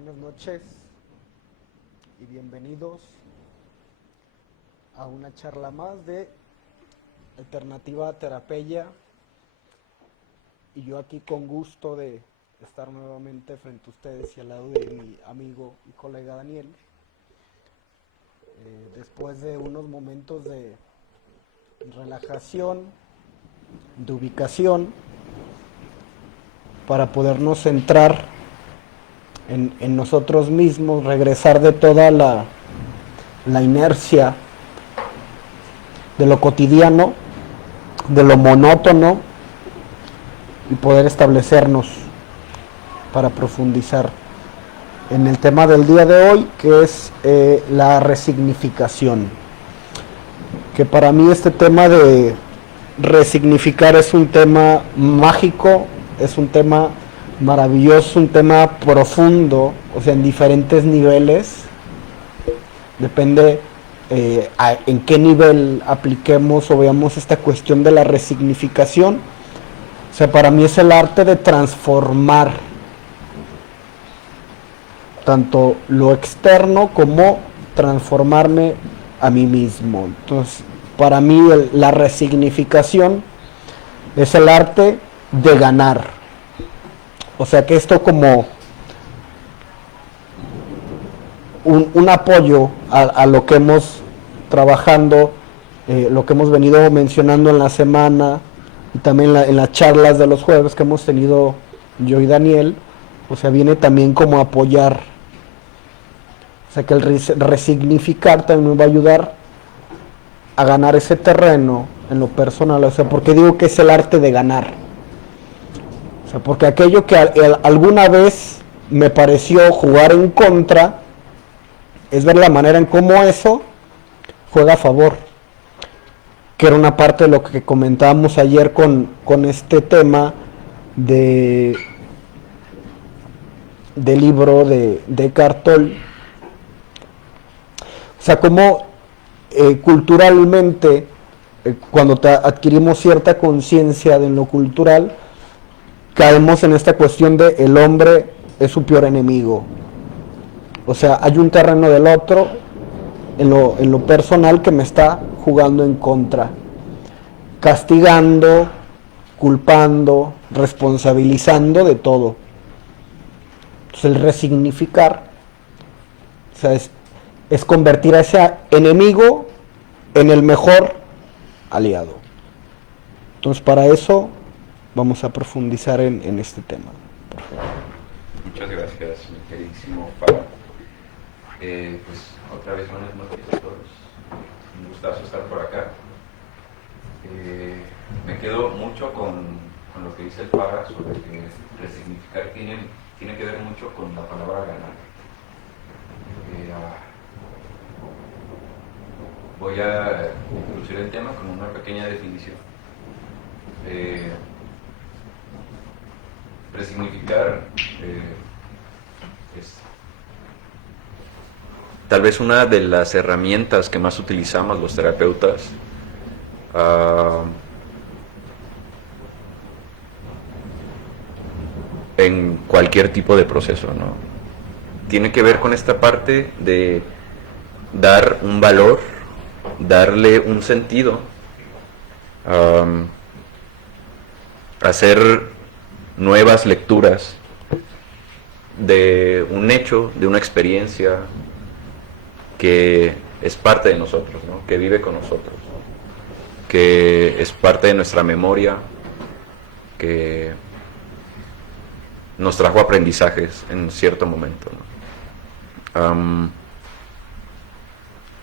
Buenas noches y bienvenidos a una charla más de Alternativa Terapia. Y yo aquí con gusto de estar nuevamente frente a ustedes y al lado de mi amigo y colega Daniel. Después de unos momentos de relajación, de ubicación, para podernos centrar en nosotros mismos, regresar de toda la inercia de lo cotidiano, de lo monótono, y poder establecernos para profundizar en el tema del día de hoy, que es la resignificación. Que para mí este tema de resignificar es un tema mágico, es un tema maravilloso, un tema profundo, o sea, en diferentes niveles. Depende en qué nivel apliquemos o veamos esta cuestión de la resignificación. O sea, para mí es el arte de transformar tanto lo externo como transformarme a mí mismo. Entonces, para mí la resignificación es el arte de ganar. O sea, que esto como un apoyo a lo que hemos trabajando, lo que hemos venido mencionando en la semana y también en las charlas de los jueves que hemos tenido yo y Daniel. O sea, viene también como a apoyar. O sea, que el resignificar también me va a ayudar a ganar ese terreno en lo personal. O sea, porque digo que es el arte de ganar. O sea, porque aquello que alguna vez me pareció jugar en contra, es ver la manera en cómo eso juega a favor. Que era una parte de lo que comentábamos ayer con este tema del libro de Eckhart Tolle. O sea, cómo culturalmente, cuando adquirimos cierta conciencia de lo cultural, caemos en esta cuestión de el hombre es su peor enemigo. O sea, hay un terreno del otro en lo personal que me está jugando en contra, castigando, culpando, responsabilizando de todo. Entonces el resignificar, o sea, es convertir a ese enemigo en el mejor aliado. Entonces para eso vamos a profundizar en este tema. Por favor. Muchas gracias, mi queridísimo Pablo. Pues otra vez buenas noches a todos. Un gustazo estar por acá. Me quedo mucho con lo que dice el Para sobre que resignificar tiene que ver mucho con la palabra ganar. Voy a introducir el tema con una pequeña definición. Resignificar es tal vez una de las herramientas que más utilizamos los terapeutas en cualquier tipo de proceso, ¿no? Tiene que ver con esta parte de dar un valor, darle un sentido, hacer nuevas lecturas de un hecho, de una experiencia que es parte de nosotros, ¿no? Que vive con nosotros, que es parte de nuestra memoria, que nos trajo aprendizajes en cierto momento, ¿no?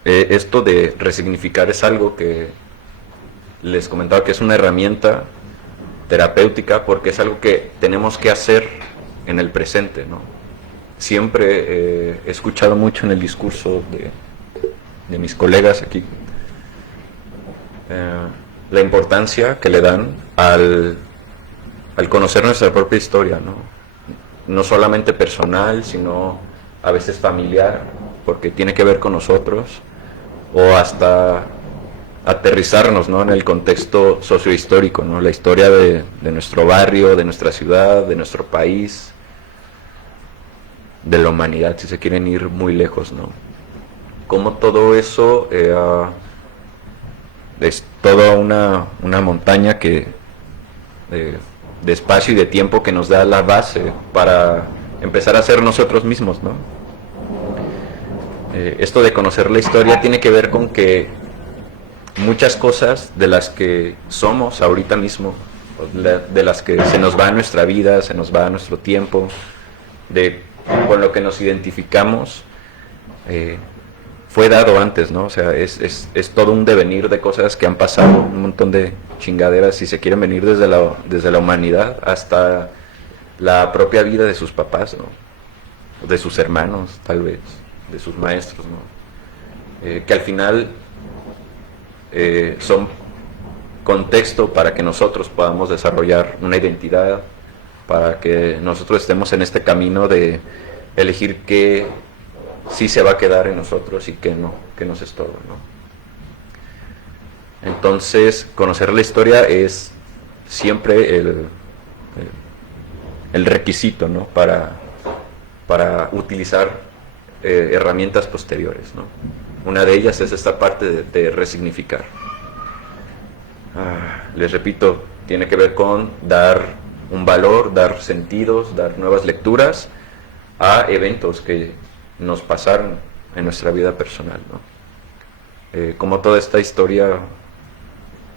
Esto de resignificar es algo que les comentaba que es una herramienta terapéutica porque es algo que tenemos que hacer en el presente, ¿no? Siempre he escuchado mucho en el discurso de mis colegas aquí la importancia que le dan al conocer nuestra propia historia, ¿no? No solamente personal, sino a veces familiar, porque tiene que ver con nosotros, o hasta aterrizarnos, ¿no? En el contexto sociohistórico, ¿no? La historia de nuestro barrio, de nuestra ciudad, de nuestro país, de la humanidad, si se quieren ir muy lejos, ¿no? Como todo eso es toda una montaña que de espacio y de tiempo que nos da la base para empezar a ser nosotros mismos, ¿no? Esto de conocer la historia tiene que ver con que muchas cosas de las que somos ahorita mismo, de las que se nos va nuestra vida, se nos va nuestro tiempo, con lo que nos identificamos, fue dado antes, ¿no? O sea, es todo un devenir de cosas que han pasado, un montón de chingaderas, si se quieren venir desde la humanidad hasta la propia vida de sus papás, ¿no? De sus hermanos, tal vez, de sus maestros, ¿no? Que al final son contexto para que nosotros podamos desarrollar una identidad, para que nosotros estemos en este camino de elegir qué sí se va a quedar en nosotros y qué nos estorba, ¿no? Entonces, conocer la historia es siempre el requisito, ¿no? Para utilizar herramientas posteriores, ¿no? Una de ellas es esta parte de resignificar. Les repito, tiene que ver con dar un valor, dar sentidos, dar nuevas lecturas a eventos que nos pasaron en nuestra vida personal, ¿no? Como toda esta historia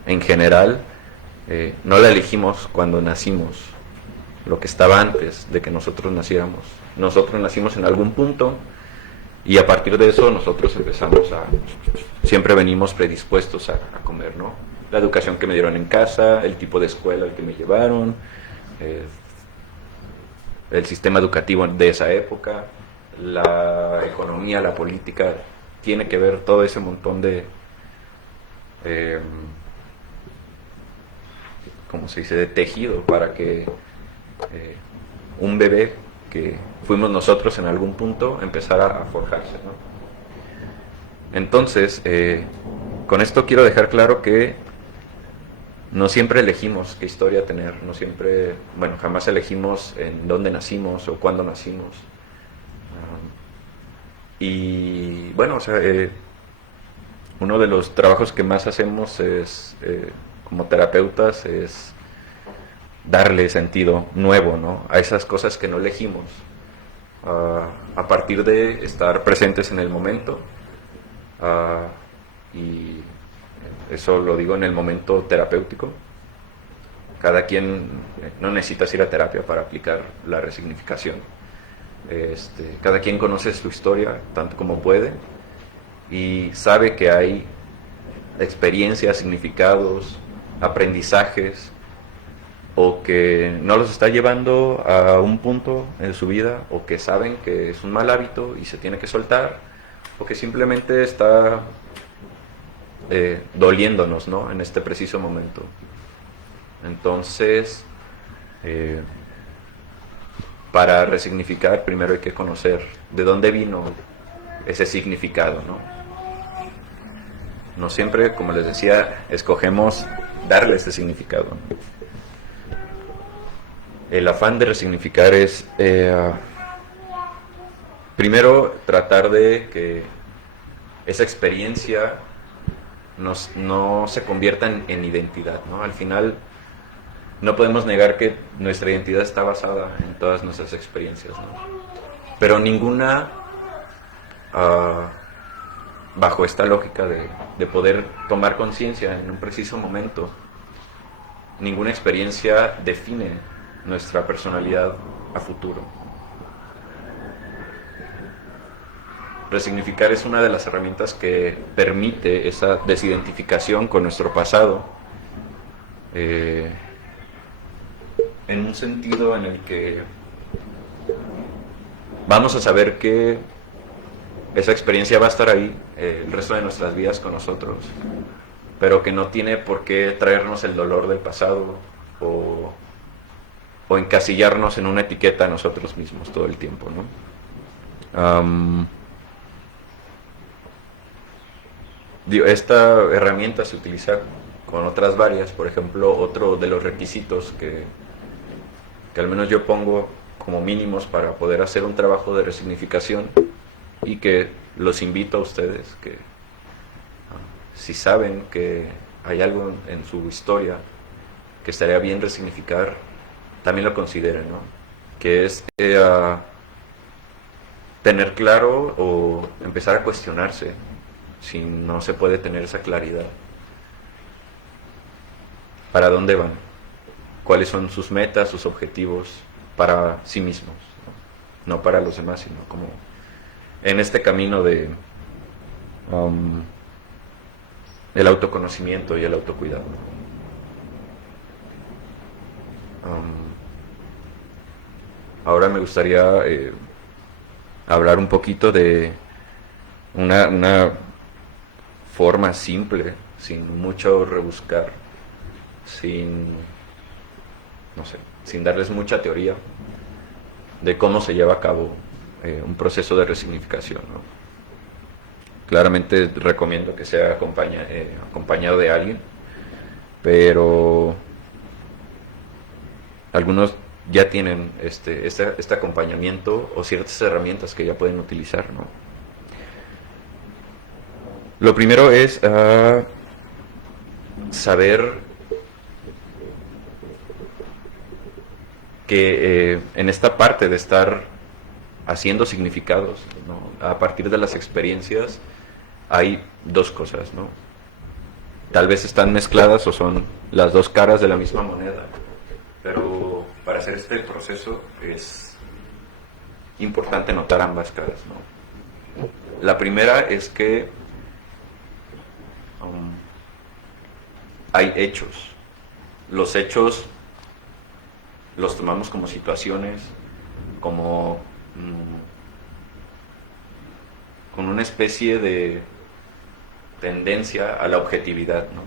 en general, no la elegimos cuando nacimos, lo que estaba antes de que nosotros naciéramos. Nosotros nacimos en algún punto y a partir de eso nosotros empezamos siempre venimos predispuestos a comer, ¿no? La educación que me dieron en casa, el tipo de escuela al que me llevaron, el sistema educativo de esa época, la economía, la política, tiene que ver todo ese montón de, ¿cómo se dice?, de tejido para que un bebé que fuimos nosotros en algún punto empezara a forjarse, ¿no? Entonces, con esto quiero dejar claro que no siempre elegimos qué historia tener, no siempre, bueno, jamás elegimos en dónde nacimos o cuándo nacimos. Y bueno, o sea, uno de los trabajos que más hacemos es, como terapeutas, es darle sentido nuevo, ¿no?, a esas cosas que no elegimos, a partir de estar presentes en el momento, y eso lo digo en el momento terapéutico. Cada quien no necesita ir a terapia para aplicar la resignificación. Cada quien conoce su historia tanto como puede y sabe que hay experiencias, significados, aprendizajes, o que no los está llevando a un punto en su vida, o que saben que es un mal hábito y se tiene que soltar, o que simplemente está doliéndonos, ¿no?, en este preciso momento. Entonces, para resignificar primero hay que conocer de dónde vino ese significado, ¿no? No siempre, como les decía, escogemos darle ese significado. El afán de resignificar es primero tratar de que esa experiencia no se convierta en identidad, ¿no? Al final no podemos negar que nuestra identidad está basada en todas nuestras experiencias, ¿no? Pero ninguna, bajo esta lógica de poder tomar conciencia en un preciso momento, ninguna experiencia define nuestra personalidad a futuro. Resignificar es una de las herramientas que permite esa desidentificación con nuestro pasado, en un sentido en el que vamos a saber que esa experiencia va a estar ahí el resto de nuestras vidas con nosotros, pero que no tiene por qué traernos el dolor del pasado o encasillarnos en una etiqueta a nosotros mismos todo el tiempo, ¿no? Esta herramienta se utiliza con otras varias. Por ejemplo, otro de los requisitos que al menos yo pongo como mínimos para poder hacer un trabajo de resignificación, y que los invito a ustedes que si saben que hay algo en su historia que estaría bien resignificar, también lo consideren, ¿no? Que es tener claro o empezar a cuestionarse si no se puede tener esa claridad. ¿Para dónde van? ¿Cuáles son sus metas, sus objetivos para sí mismos? No para los demás, sino como en este camino de el autoconocimiento y el autocuidado. Ahora me gustaría hablar un poquito de una forma simple, sin mucho rebuscar, no sé, sin darles mucha teoría, de cómo se lleva a cabo un proceso de resignificación, ¿no? Claramente recomiendo que sea acompañado de alguien, pero algunos ya tienen este acompañamiento o ciertas herramientas que ya pueden utilizar, ¿no? Lo primero es saber que en esta parte de estar haciendo significados, ¿no? A partir de las experiencias hay dos cosas, ¿no? Tal vez están mezcladas o son las dos caras de la misma moneda, pero para hacer este proceso es importante notar ambas caras, ¿no? La primera es que hay hechos. Los hechos los tomamos como situaciones, como con una especie de tendencia a la objetividad, ¿no?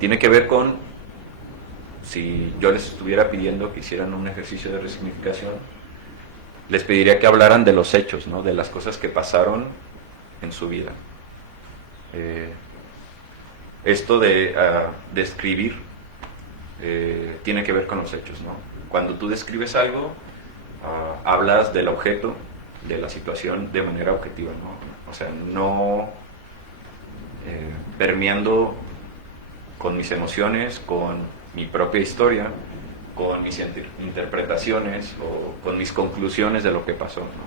Tiene que ver con, si yo les estuviera pidiendo que hicieran un ejercicio de resignificación, les pediría que hablaran de los hechos, ¿no? De las cosas que pasaron en su vida. Esto de describir tiene que ver con los hechos, ¿no? Cuando tú describes algo, hablas del objeto, de la situación de manera objetiva, ¿no? O sea, no permeando con mis emociones, con mi propia historia, con mis interpretaciones o con mis conclusiones de lo que pasó, ¿no?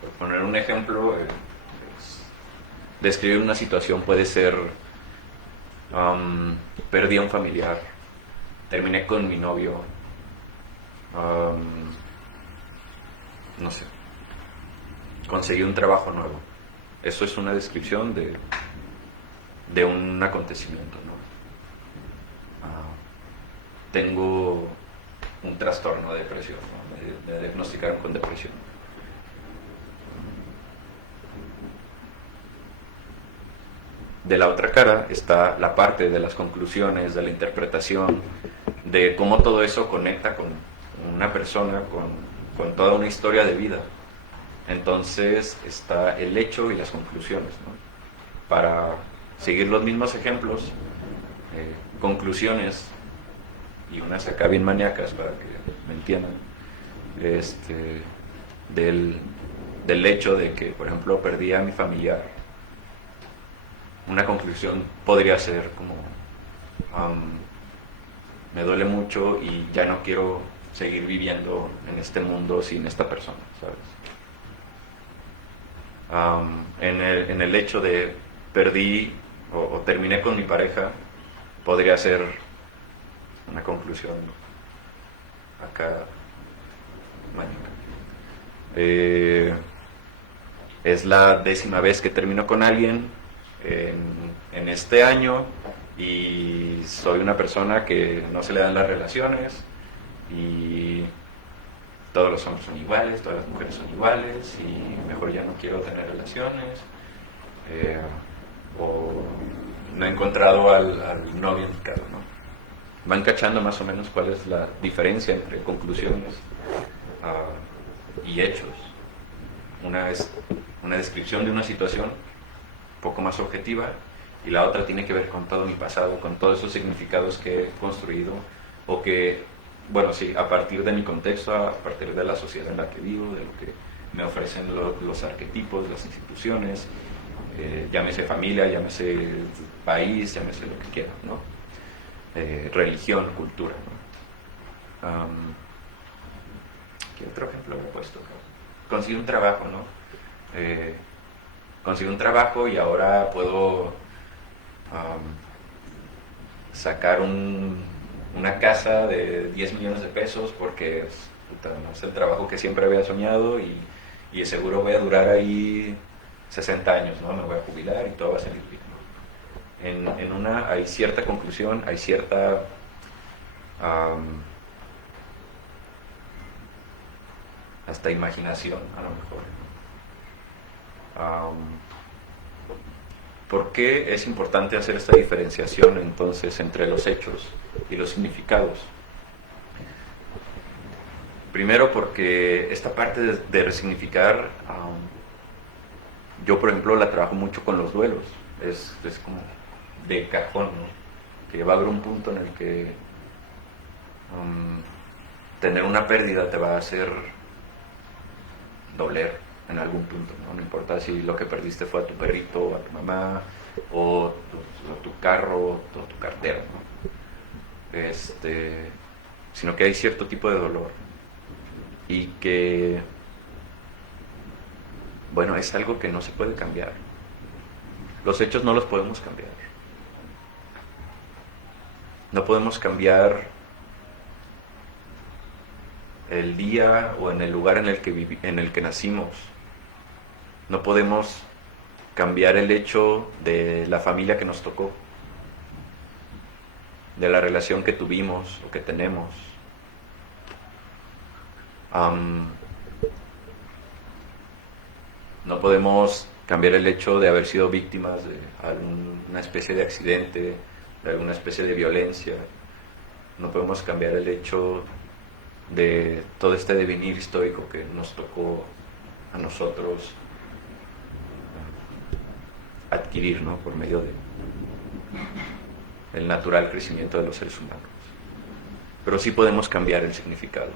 Por poner un ejemplo, describir una situación puede ser perdí a un familiar, terminé con mi novio, no sé, conseguí un trabajo nuevo. Eso es una descripción de un acontecimiento, ¿no? Tengo un trastorno de depresión, ¿no? Me diagnosticaron con depresión. De la otra cara está la parte de las conclusiones, de la interpretación, de cómo todo eso conecta con una persona, con toda una historia de vida. Entonces está el hecho y las conclusiones, ¿no? Para seguir los mismos ejemplos, conclusiones, y unas acá bien maníacas para que me entiendan, del hecho de que, por ejemplo, perdí a mi familiar. Una conclusión podría ser como, me duele mucho y ya no quiero seguir viviendo en este mundo sin esta persona, ¿sabes? En el hecho de perdí o terminé con mi pareja, podría ser una conclusión acá mañana. Es la 10ª vez que termino con alguien en este año, y soy una persona que no se le dan las relaciones, y todos los hombres son iguales, todas las mujeres son iguales, y mejor ya no quiero tener relaciones, o no he encontrado al novio indicado, ¿no? Van cachando más o menos cuál es la diferencia entre conclusiones y hechos. Una es una descripción de una situación un poco más objetiva, y la otra tiene que ver con todo mi pasado, con todos esos significados que he construido, o que, bueno, sí, a partir de mi contexto, a partir de la sociedad en la que vivo, de lo que me ofrecen los arquetipos, las instituciones, llámese familia, llámese país, llámese lo que quiera, ¿no? Religión, cultura, ¿no? ¿Qué otro ejemplo me he puesto? Conseguí un trabajo, ¿no? Conseguí un trabajo y ahora puedo sacar una casa de 10 millones de pesos porque puta, no es el trabajo que siempre había soñado y seguro voy a durar ahí 60 años, ¿no? Me voy a jubilar y todo va a salir bien, ¿no? En una hay cierta conclusión, hay cierta hasta imaginación, a lo mejor. ¿Por qué es importante hacer esta diferenciación entonces entre los hechos y los significados? Primero porque esta parte de resignificar, yo por ejemplo la trabajo mucho con los duelos, es como de cajón, ¿no? Que va a haber un punto en el que tener una pérdida te va a hacer doler en algún punto, ¿no? No importa si lo que perdiste fue a tu perrito, o a tu mamá, o tu carro, o tu cartera, ¿no? Sino que hay cierto tipo de dolor y que, bueno, es algo que no se puede cambiar. Los hechos no los podemos cambiar. No podemos cambiar el día o en el lugar en el que nacimos. No podemos cambiar el hecho de la familia que nos tocó, de la relación que tuvimos o que tenemos. No podemos cambiar el hecho de haber sido víctimas de alguna especie de accidente, de alguna especie de violencia. No podemos cambiar el hecho de todo este devenir histórico que nos tocó a nosotros adquirir, ¿no? Por medio del natural crecimiento de los seres humanos. Pero sí podemos cambiar el significado,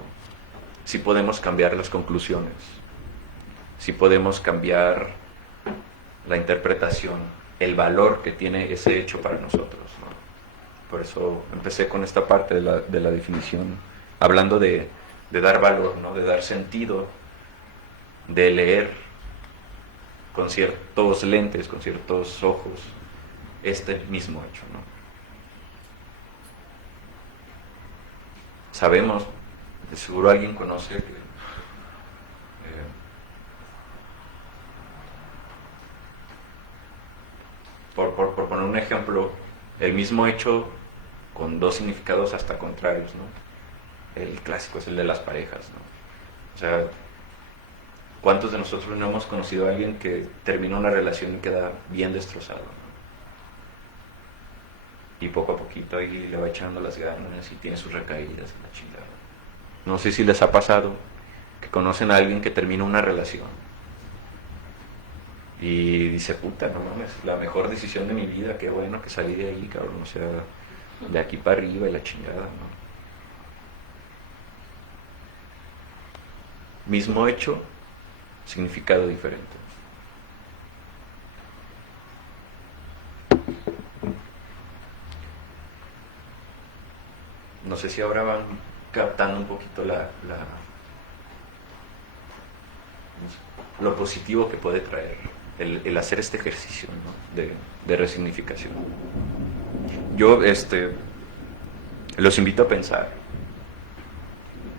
sí podemos cambiar las conclusiones, sí podemos cambiar la interpretación, el valor que tiene ese hecho para nosotros, ¿no? Por eso empecé con esta parte de la definición, hablando de dar valor, ¿no? De dar sentido, de leer con ciertos lentes, con ciertos ojos, este mismo hecho, ¿no? Sabemos, de seguro alguien conoce que por poner un ejemplo, el mismo hecho con dos significados hasta contrarios, ¿no? El clásico es el de las parejas, ¿no? O sea, ¿cuántos de nosotros no hemos conocido a alguien que termina una relación y queda bien destrozado, ¿no? Y poco a poquito ahí le va echando las ganas y tiene sus recaídas en la chingada. No sé si les ha pasado que conocen a alguien que termina una relación y dice, puta, no mames, la mejor decisión de mi vida, qué bueno que salí de ahí, cabrón, o sea, de aquí para arriba y la chingada, ¿no? Mismo hecho, significado diferente. No sé si ahora van captando un poquito lo positivo que puede traer el hacer este ejercicio, ¿no? de resignificación. Yo los invito a pensar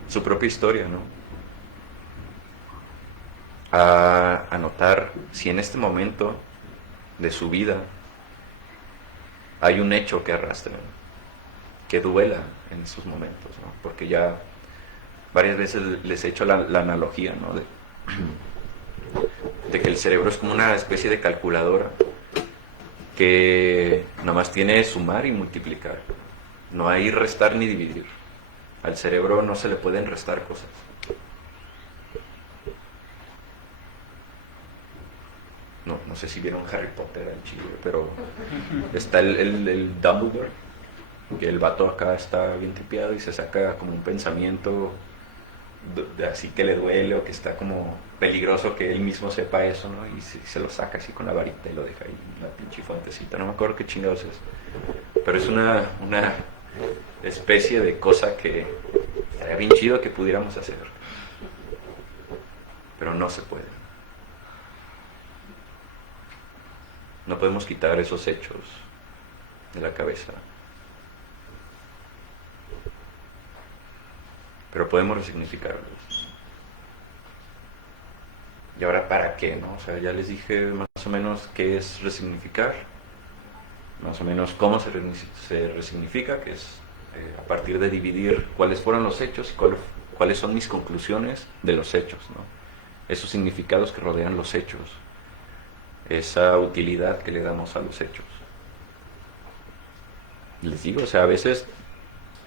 su propia historia, ¿no? A notar si en este momento de su vida hay un hecho que arrastre, que duela en esos momentos, ¿no? Porque ya varias veces les he hecho la analogía, ¿no? De que el cerebro es como una especie de calculadora que nada más tiene sumar y multiplicar. No hay restar ni dividir. Al cerebro no se le pueden restar cosas. No sé si vieron Harry Potter al chile, pero está el Dumbledore, que el vato acá está bien tripeado y se saca como un pensamiento así que le duele o que está como peligroso que él mismo sepa eso, ¿no? Y se lo saca así con la varita y lo deja ahí en la pinche fuentecita. No me acuerdo qué chingados es, pero es una especie de cosa que estaría bien chido que pudiéramos hacer, pero no se puede. No podemos quitar esos hechos de la cabeza, pero podemos resignificarlos. ¿Y ahora para qué, no? O sea, ya les dije más o menos qué es resignificar, más o menos cómo se resignifica, que es a partir de dividir cuáles fueron los hechos y cuáles son mis conclusiones de los hechos, ¿no? Esos significados que rodean los hechos, esa utilidad que le damos a los hechos. Les digo, o sea, a veces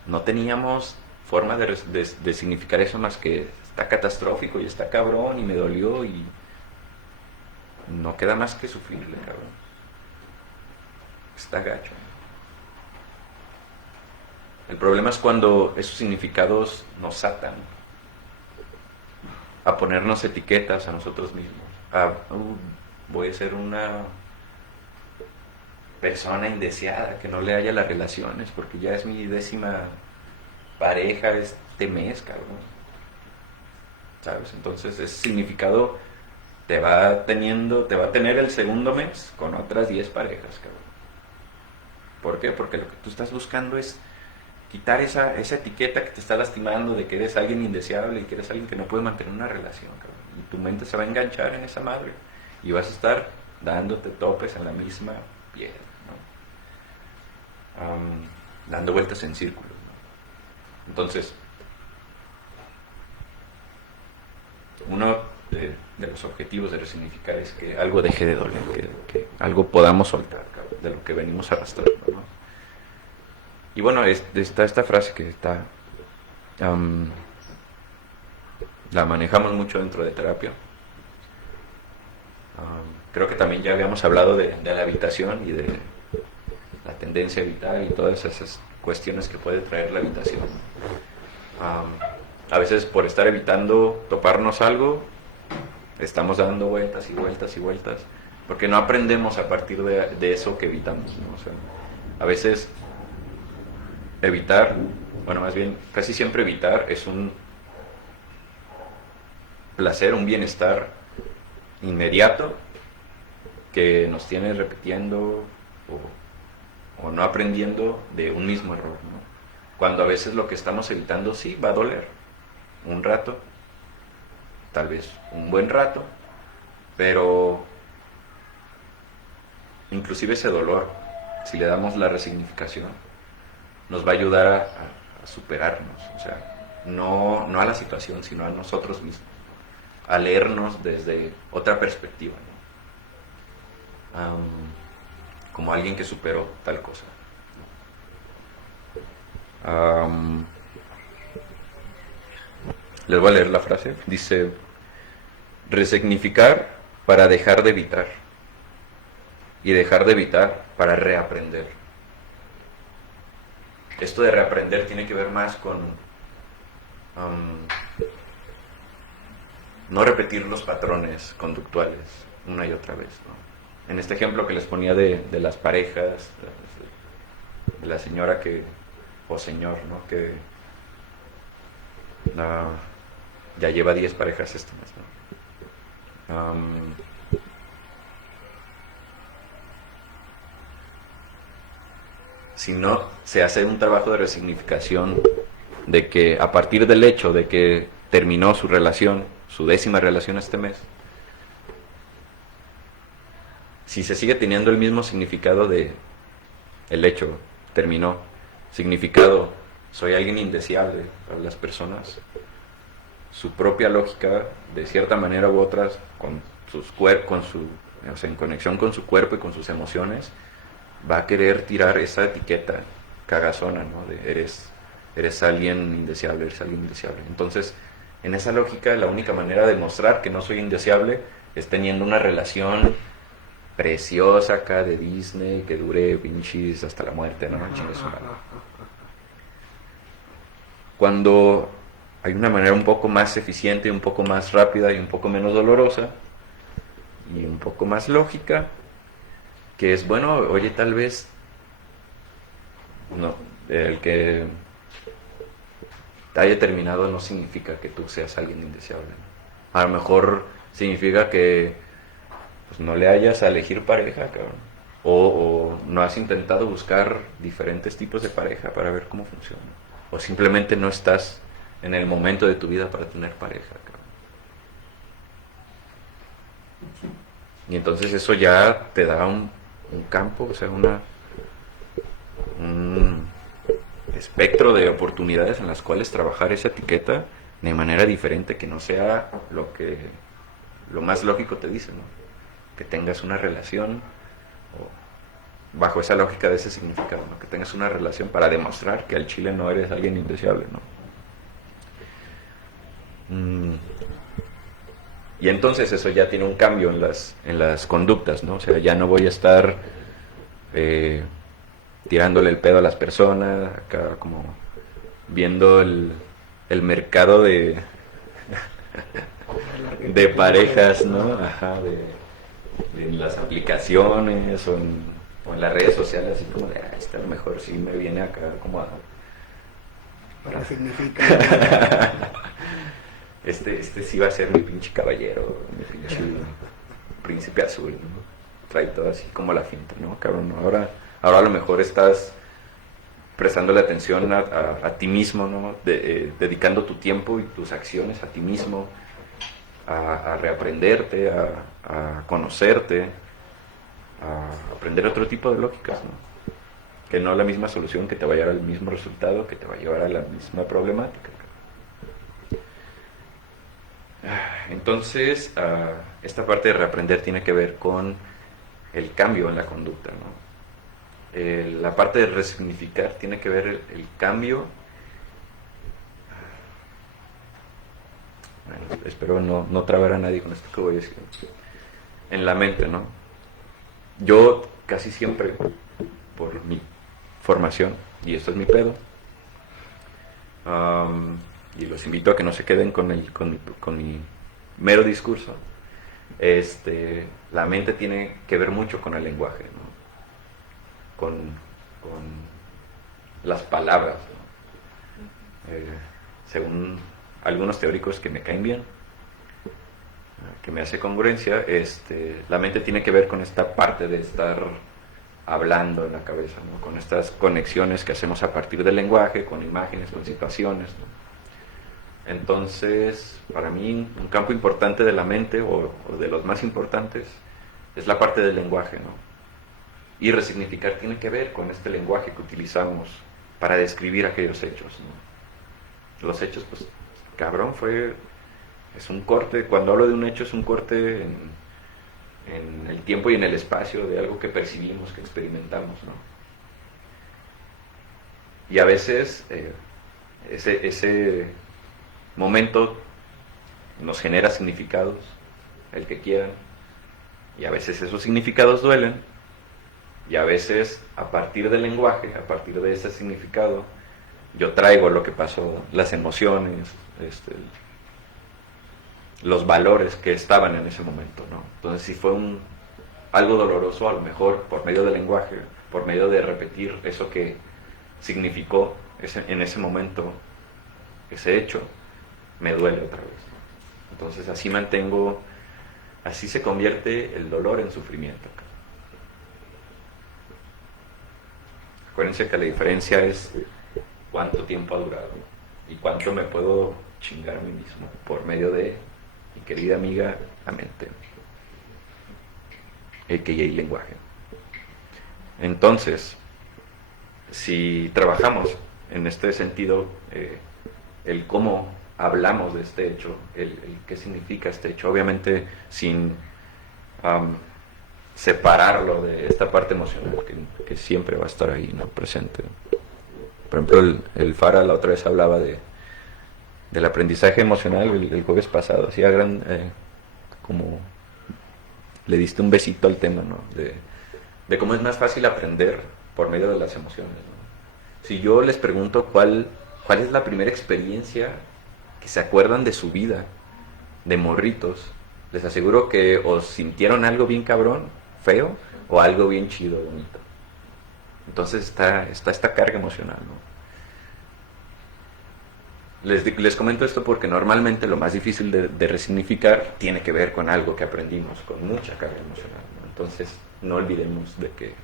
no teníamos forma de significar eso más que está catastrófico y está cabrón y me dolió y no queda más que sufrirle, cabrón. Está gacho. El problema es cuando esos significados nos atan a ponernos etiquetas a nosotros mismos. Voy a ser una persona indeseada que no le haya las relaciones porque ya es mi 10ª pareja este mes, cabrón. ¿Sabes? Entonces ese significado te va a tener el segundo mes con otras 10 parejas, cabrón. ¿Por qué? Porque lo que tú estás buscando es quitar esa etiqueta que te está lastimando de que eres alguien indeseable y que eres alguien que no puede mantener una relación, cabrón. Y tu mente se va a enganchar en esa madre y vas a estar dándote topes en la misma piedra, ¿no? Dando vueltas en círculos, ¿no? Entonces, uno de los objetivos de resignificar es que algo deje de doler, que algo podamos soltar, cabrón, de lo que venimos arrastrando, ¿no? Y bueno, está esta frase que está la manejamos mucho dentro de terapia. Creo que también ya habíamos hablado de la habitación y de la tendencia a evitar y todas esas cuestiones que puede traer la habitación. A veces por estar evitando toparnos algo, estamos dando vueltas y vueltas y vueltas, porque no aprendemos a partir de eso que evitamos, ¿no? O sea, a veces evitar, bueno, más bien, casi siempre evitar es un placer, un bienestar inmediato que nos tiene repitiendo o no aprendiendo de un mismo error, ¿no? Cuando a veces lo que estamos evitando sí va a doler un rato, tal vez un buen rato, pero inclusive ese dolor, si le damos la resignificación, nos va a ayudar a superarnos, o sea, no a la situación, sino a nosotros mismos, a leernos desde otra perspectiva, ¿no? Como alguien que superó tal cosa. Les voy a leer la frase. Dice: resignificar para dejar de evitar, y dejar de evitar para reaprender. Esto de reaprender tiene que ver más con no repetir los patrones conductuales una y otra vez, ¿no? En este ejemplo que les ponía de las parejas, de la señora o señor, ¿no? Que ya lleva 10 parejas este mes, ¿no? Si no se hace un trabajo de resignificación, de que a partir del hecho de que terminó su relación, su 10ª relación este mes, si se sigue teniendo el mismo significado de el hecho terminó, significado soy alguien indeseable para las personas, su propia lógica, de cierta manera u otras, en conexión con su cuerpo y con sus emociones, va a querer tirar esa etiqueta cagazona, ¿no? De eres alguien indeseable, eres alguien indeseable. Entonces, en esa lógica, la única manera de mostrar que no soy indeseable es teniendo una relación preciosa acá de Disney que dure pinches hasta la muerte, ¿no? Chingue su madre. Cuando hay una manera un poco más eficiente, un poco más rápida y un poco menos dolorosa y un poco más lógica, que es, bueno, oye, tal vez no, el que te haya terminado no significa que tú seas alguien indeseable, ¿no? A lo mejor significa que pues, no le hayas a elegir pareja, cabrón. O no has intentado buscar diferentes tipos de pareja para ver cómo funciona. O simplemente no estás en el momento de tu vida para tener pareja, cabrón. Y entonces eso ya te da un campo, o sea, un espectro de oportunidades en las cuales trabajar esa etiqueta de manera diferente, que no sea lo más lógico te dice, ¿no? Que tengas una relación, o bajo esa lógica de ese significado, ¿no? Que tengas una relación para demostrar que al chile no eres alguien indeseable, ¿no? Y entonces eso ya tiene un cambio en las conductas, ¿no? O sea, ya no voy a estar tirándole el pedo a las personas, acá como viendo el mercado de parejas, ¿no? Ajá, de las aplicaciones o en las redes sociales, así como de, esta a lo mejor sí me viene acá como a... Para significar... Este sí va a ser mi pinche caballero, mi pinche príncipe azul, ¿no? Trae todo así como la finta, ¿no? Cabrón, ahora a lo mejor estás prestando la atención a ti mismo, ¿no? Dedicando tu tiempo y tus acciones a ti mismo, a reaprenderte, a conocerte, a aprender otro tipo de lógicas, ¿no? Que no la misma solución que te va a llevar al mismo resultado, que te va a llevar a la misma problemática. Entonces, esta parte de reaprender tiene que ver con el cambio en la conducta, ¿no? La parte de resignificar tiene que ver el cambio. Bueno, espero no trabar a nadie con esto que voy a decir. En la mente, ¿no? Yo casi siempre, por mi formación, y esto es mi pedo, y los invito a que no se queden con mi mero discurso. La mente tiene que ver mucho con el lenguaje, ¿no? Con las palabras, ¿no? Según algunos teóricos que me caen bien, que me hace congruencia, la mente tiene que ver con esta parte de estar hablando en la cabeza, ¿no? Con estas conexiones que hacemos a partir del lenguaje, con imágenes, con situaciones, ¿no? Entonces, para mí, un campo importante de la mente, o de los más importantes, es la parte del lenguaje, ¿no? Y resignificar tiene que ver con este lenguaje que utilizamos para describir aquellos hechos, ¿no? Los hechos, pues, cabrón, es un corte. Cuando hablo de un hecho, es un corte en el tiempo y en el espacio de algo que percibimos, que experimentamos, ¿no? Y a veces ese momento nos genera significados, el que quieran, y a veces esos significados duelen, y a veces a partir del lenguaje, a partir de ese significado, yo traigo lo que pasó, las emociones, los valores que estaban en ese momento, ¿no? Entonces, si fue algo doloroso, a lo mejor por medio del lenguaje, por medio de repetir eso que significó en ese momento, ese hecho, me duele otra vez, ¿no? Entonces así se convierte el dolor en sufrimiento. Acuérdense que la diferencia es cuánto tiempo ha durado y cuánto me puedo chingar a mí mismo por medio de mi querida amiga, la mente, a.k.a. lenguaje. Entonces, si trabajamos en este sentido, el cómo hablamos de este hecho, el qué significa este hecho, obviamente sin separarlo de esta parte emocional que siempre va a estar ahí, ¿no? Presente. Por ejemplo, el Fara la otra vez hablaba del aprendizaje emocional el jueves pasado, hacía como le diste un besito al tema, ¿no? De cómo es más fácil aprender por medio de las emociones, ¿no? Si yo les pregunto cuál es la primera experiencia que se acuerdan de su vida, de morritos, les aseguro que o sintieron algo bien cabrón, feo, o algo bien chido, bonito. Entonces está esta carga emocional, ¿no? Les comento esto porque normalmente lo más difícil de resignificar tiene que ver con algo que aprendimos, con mucha carga emocional, ¿no? Entonces no olvidemos de que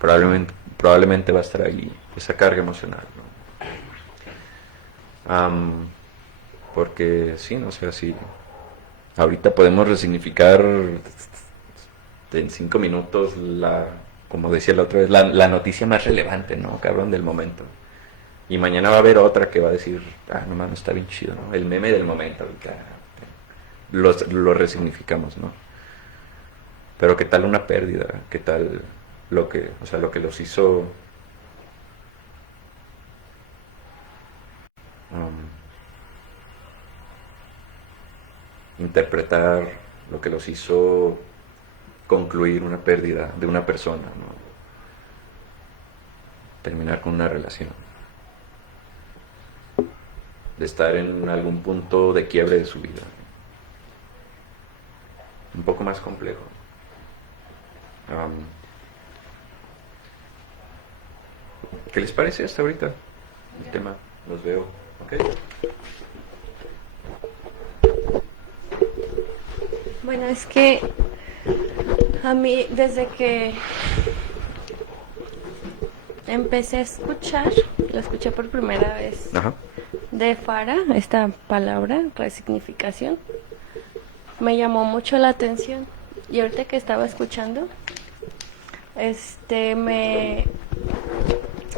probablemente va a estar ahí esa carga emocional, ¿no? Porque sí, no sé, si ahorita podemos resignificar en 5 minutos como decía la otra vez, la noticia más relevante, ¿no? Cabrón, del momento. Y mañana va a haber otra que va a decir, no mames, está bien chido, ¿no? El meme del momento, lo resignificamos, ¿no? Pero ¿qué tal una pérdida? ¿Qué tal lo que los hizo interpretar, lo que los hizo concluir una pérdida de una persona, ¿no? Terminar con una relación, de estar en algún punto de quiebre de su vida, un poco más complejo. ¿Qué les parece hasta ahorita el tema? Los veo, ¿ok? Bueno, es que a mí desde que empecé a escuchar, lo escuché por primera vez. Ajá. De Fara, esta palabra, resignificación, me llamó mucho la atención. Y ahorita que estaba escuchando, me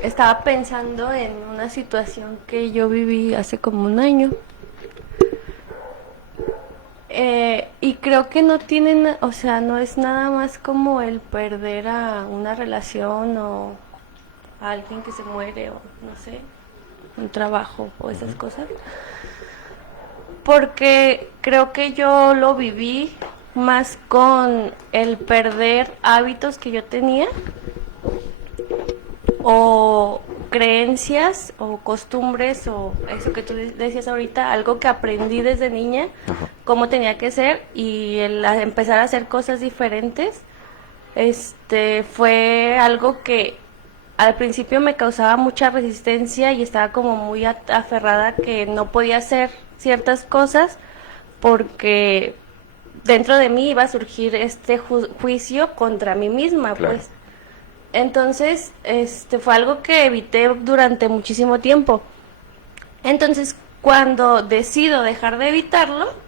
estaba pensando en una situación que yo viví hace como un año. Y creo que no tienen, o sea, no es nada más como el perder a una relación o a alguien que se muere o no sé, un trabajo o esas cosas, porque creo que yo lo viví más con el perder hábitos que yo tenía o creencias o costumbres o eso que tú decías ahorita, algo que aprendí desde niña, cómo tenía que ser, y el empezar a hacer cosas diferentes, fue algo que al principio me causaba mucha resistencia y estaba como muy aferrada que no podía hacer ciertas cosas porque dentro de mí iba a surgir este juicio contra mí misma, claro. Pues entonces fue algo que evité durante muchísimo tiempo. Entonces cuando decido dejar de evitarlo,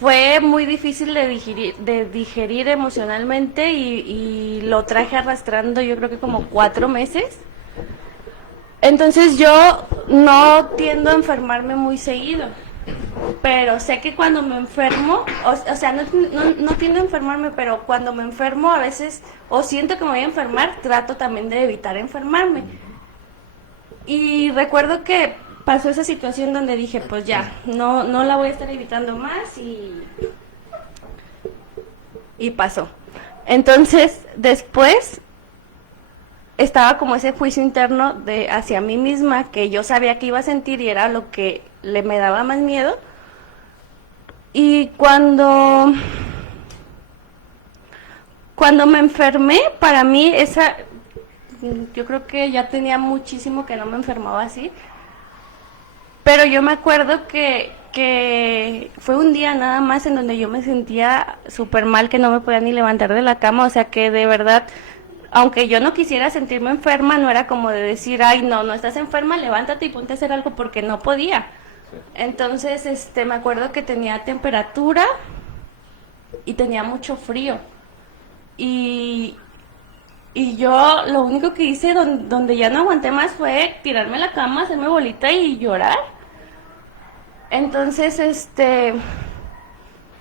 fue muy difícil de digerir emocionalmente y lo traje arrastrando yo creo que como 4 meses. Entonces yo no tiendo a enfermarme muy seguido, pero sé que cuando me enfermo, o sea, no tiendo a enfermarme, pero cuando me enfermo a veces, o siento que me voy a enfermar, trato también de evitar enfermarme. Y recuerdo que pasó esa situación donde dije, pues ya, no la voy a estar evitando más y pasó. Entonces, después estaba como ese juicio interno hacia mí misma que yo sabía que iba a sentir y era lo que me daba más miedo. Y cuando me enfermé, para mí yo creo que ya tenía muchísimo que no me enfermaba así. Pero yo me acuerdo que fue un día nada más en donde yo me sentía súper mal, que no me podía ni levantar de la cama, o sea que de verdad, aunque yo no quisiera sentirme enferma, no era como de decir, ay, no estás enferma, levántate y ponte a hacer algo, porque no podía. Entonces, me acuerdo que tenía temperatura y tenía mucho frío. Y yo lo único que hice donde ya no aguanté más fue tirarme a la cama, hacerme bolita y llorar. Entonces,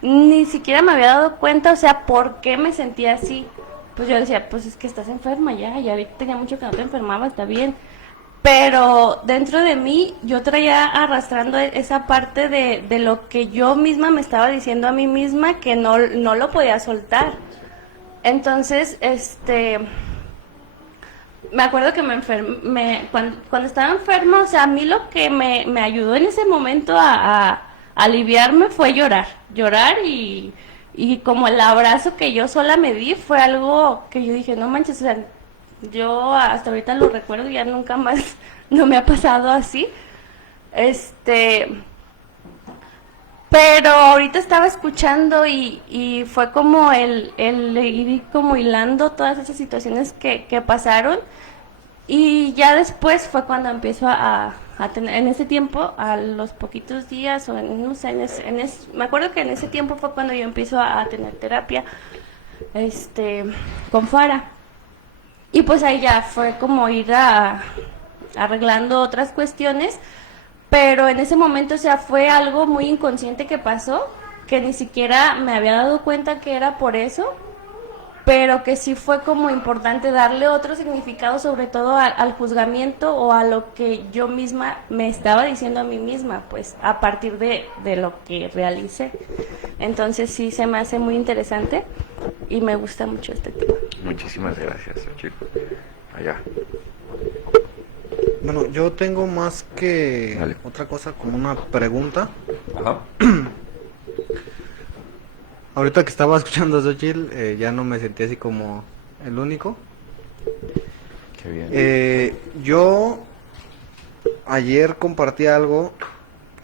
ni siquiera me había dado cuenta, o sea, por qué me sentía así. Pues yo decía, pues es que estás enferma ya tenía mucho que no te enfermaba, está bien. pero dentro de mí yo traía arrastrando esa parte de lo que yo misma me estaba diciendo a mí misma que no lo podía soltar. Entonces, me acuerdo que me enfermé, cuando estaba enferma, o sea, a mí lo que me ayudó en ese momento a aliviarme fue llorar y como el abrazo que yo sola me di fue algo que yo dije, no manches, o sea, yo hasta ahorita lo recuerdo y ya nunca más no me ha pasado así. Pero ahorita estaba escuchando y fue como el ir como hilando todas esas situaciones que pasaron y ya después fue cuando empiezo a tener, en ese tiempo, a los poquitos días o no sé, me acuerdo que en ese tiempo fue cuando yo empiezo a tener terapia con Fara. Y pues ahí ya fue como ir arreglando otras cuestiones, pero en ese momento, o sea, fue algo muy inconsciente que pasó, que ni siquiera me había dado cuenta que era por eso, pero que sí fue como importante darle otro significado, sobre todo al juzgamiento o a lo que yo misma me estaba diciendo a mí misma, pues a partir de lo que realicé. Entonces sí se me hace muy interesante y me gusta mucho este tema. Muchísimas gracias, Xochitl. Allá. Bueno, yo tengo más que Dale. otra cosa, como una pregunta. Ajá. Ahorita que estaba escuchando a Xochitl, ya no me sentí así como el único. Qué bien. Yo ayer compartí algo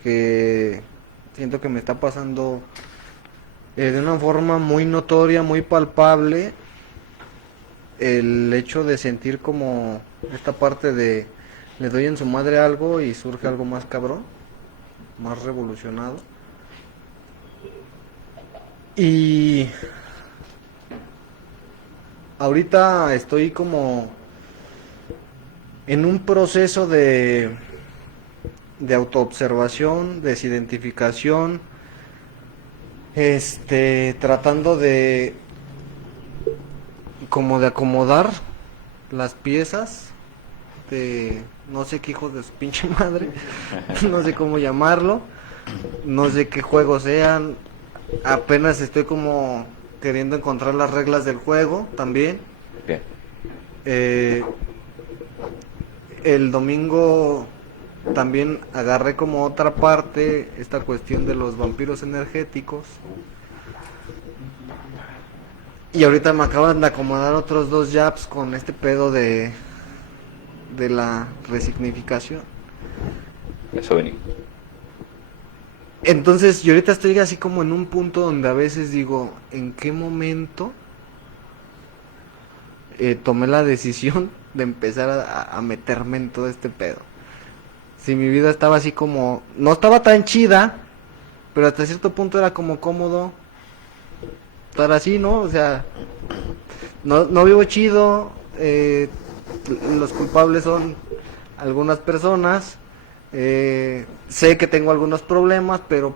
que siento que me está pasando de una forma muy notoria, muy palpable. El hecho de sentir como esta parte de le doy en su madre algo y surge algo más cabrón, más revolucionado. Y ahorita estoy como en un proceso de autoobservación, desidentificación, tratando de como de acomodar las piezas de no sé qué hijos de su pinche madre, no sé cómo llamarlo, no sé qué juegos sean, apenas estoy como queriendo encontrar las reglas del juego también. Bien. El domingo también agarré como otra parte esta cuestión de los vampiros energéticos. Y ahorita me acaban de acomodar otros 2 jabs con este pedo de la resignificación. Eso vení. Entonces yo ahorita estoy así como en un punto donde a veces digo, ¿en qué momento tomé la decisión de empezar a meterme en todo este pedo? Si mi vida estaba así como, no estaba tan chida, pero hasta cierto punto era como cómodo estar así, ¿no? O sea, no vivo chido, los culpables son algunas personas, sé que tengo algunos problemas, pero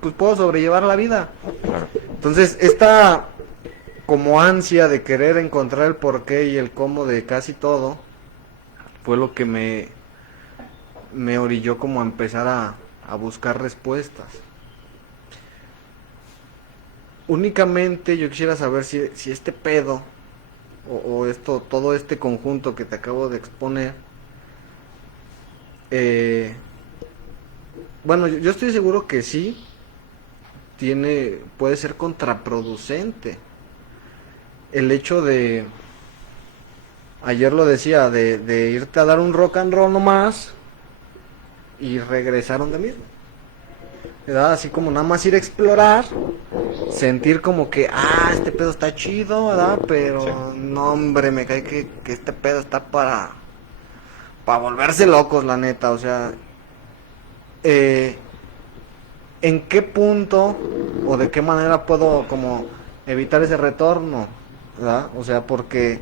pues puedo sobrellevar la vida. Claro. Entonces, esta como ansia de querer encontrar el porqué y el cómo de casi todo, fue lo que me orilló como a empezar a buscar respuestas. Únicamente yo quisiera saber si este pedo o esto, todo este conjunto que te acabo de exponer, bueno, yo estoy seguro que sí puede ser contraproducente el hecho de, ayer lo decía, de irte a dar un rock and roll nomás y regresar donde mismo, ¿verdad? Así como nada más ir a explorar, sentir como que, este pedo está chido, ¿verdad? Pero Sí. no, hombre, me cae que este pedo está para volverse locos, la neta. O sea, ¿en qué punto o de qué manera puedo como evitar ese retorno, ¿verdad? O sea, porque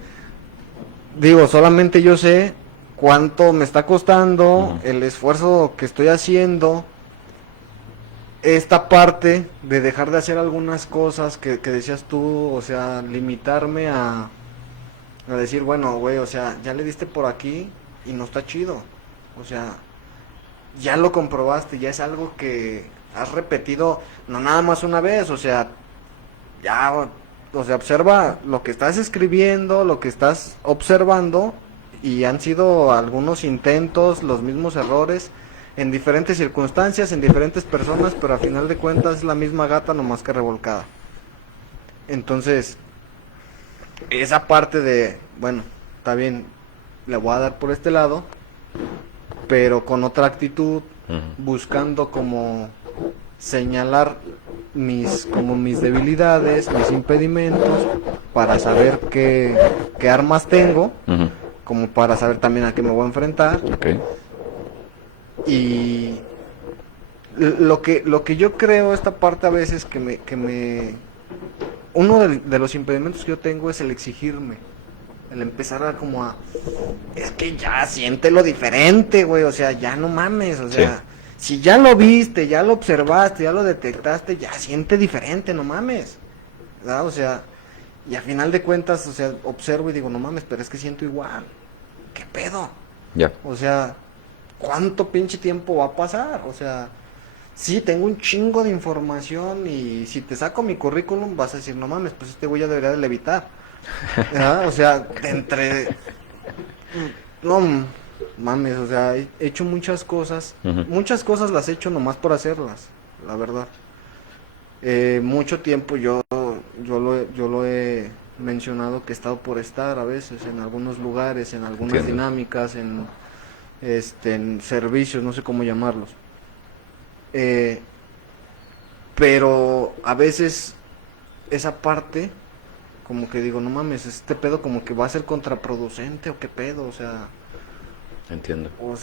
digo, solamente yo sé cuánto me está costando, el esfuerzo que estoy haciendo, esta parte de dejar de hacer algunas cosas que decías tú, o sea, limitarme a decir, bueno, güey, o sea, ya le diste por aquí, y no está chido. O sea, ya lo comprobaste, ya es algo que has repetido no nada más una vez, o sea, ya, o sea, observa lo que estás escribiendo, lo que estás observando, y han sido algunos intentos, los mismos errores, en diferentes circunstancias, en diferentes personas, pero a final de cuentas es la misma gata nomás que revolcada. Entonces, esa parte de, bueno, está bien, le voy a dar por este lado, pero con otra actitud, buscando como señalar mis debilidades, mis impedimentos, para saber qué armas tengo, como para saber también a qué me voy a enfrentar. Okay. Y lo que yo creo, esta parte a veces uno de los impedimentos que yo tengo es el exigirme, el empezar a como a, es que ya siéntelo diferente, güey, o sea, ya no mames, o sea, si ya lo viste, ya lo observaste, ya lo detectaste, ya siente diferente, no mames, ¿verdad? O sea, y a final de cuentas, o sea, observo y digo, no mames, pero es que siento igual, ¿qué pedo? Ya. O sea, ¿cuánto pinche tiempo va a pasar? O sea, sí, tengo un chingo de información, y si te saco mi currículum vas a decir, no mames, pues este güey ya debería de levitar. ¿Verdad? O sea, no mames, o sea, he hecho muchas cosas las he hecho nomás por hacerlas, la verdad. Mucho tiempo yo lo he mencionado, que he estado por estar a veces en algunos lugares, en algunas Entiendo. dinámicas, en servicios, no sé cómo llamarlos. Pero a veces esa parte, como que digo, no mames, este pedo como que va a ser contraproducente, o qué pedo, Entiendo. o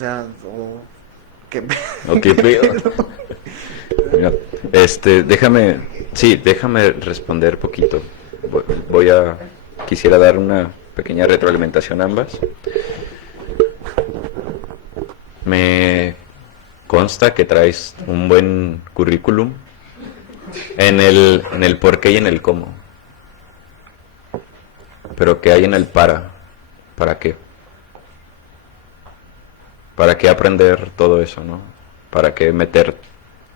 qué Ok, mira, déjame responder poquito. Quisiera dar una pequeña retroalimentación a ambas. Me consta que traes un buen currículum en el por qué y en el cómo. Pero ¿qué hay en el para? ¿Para qué? ¿Para qué aprender todo eso, no? ¿Para qué meter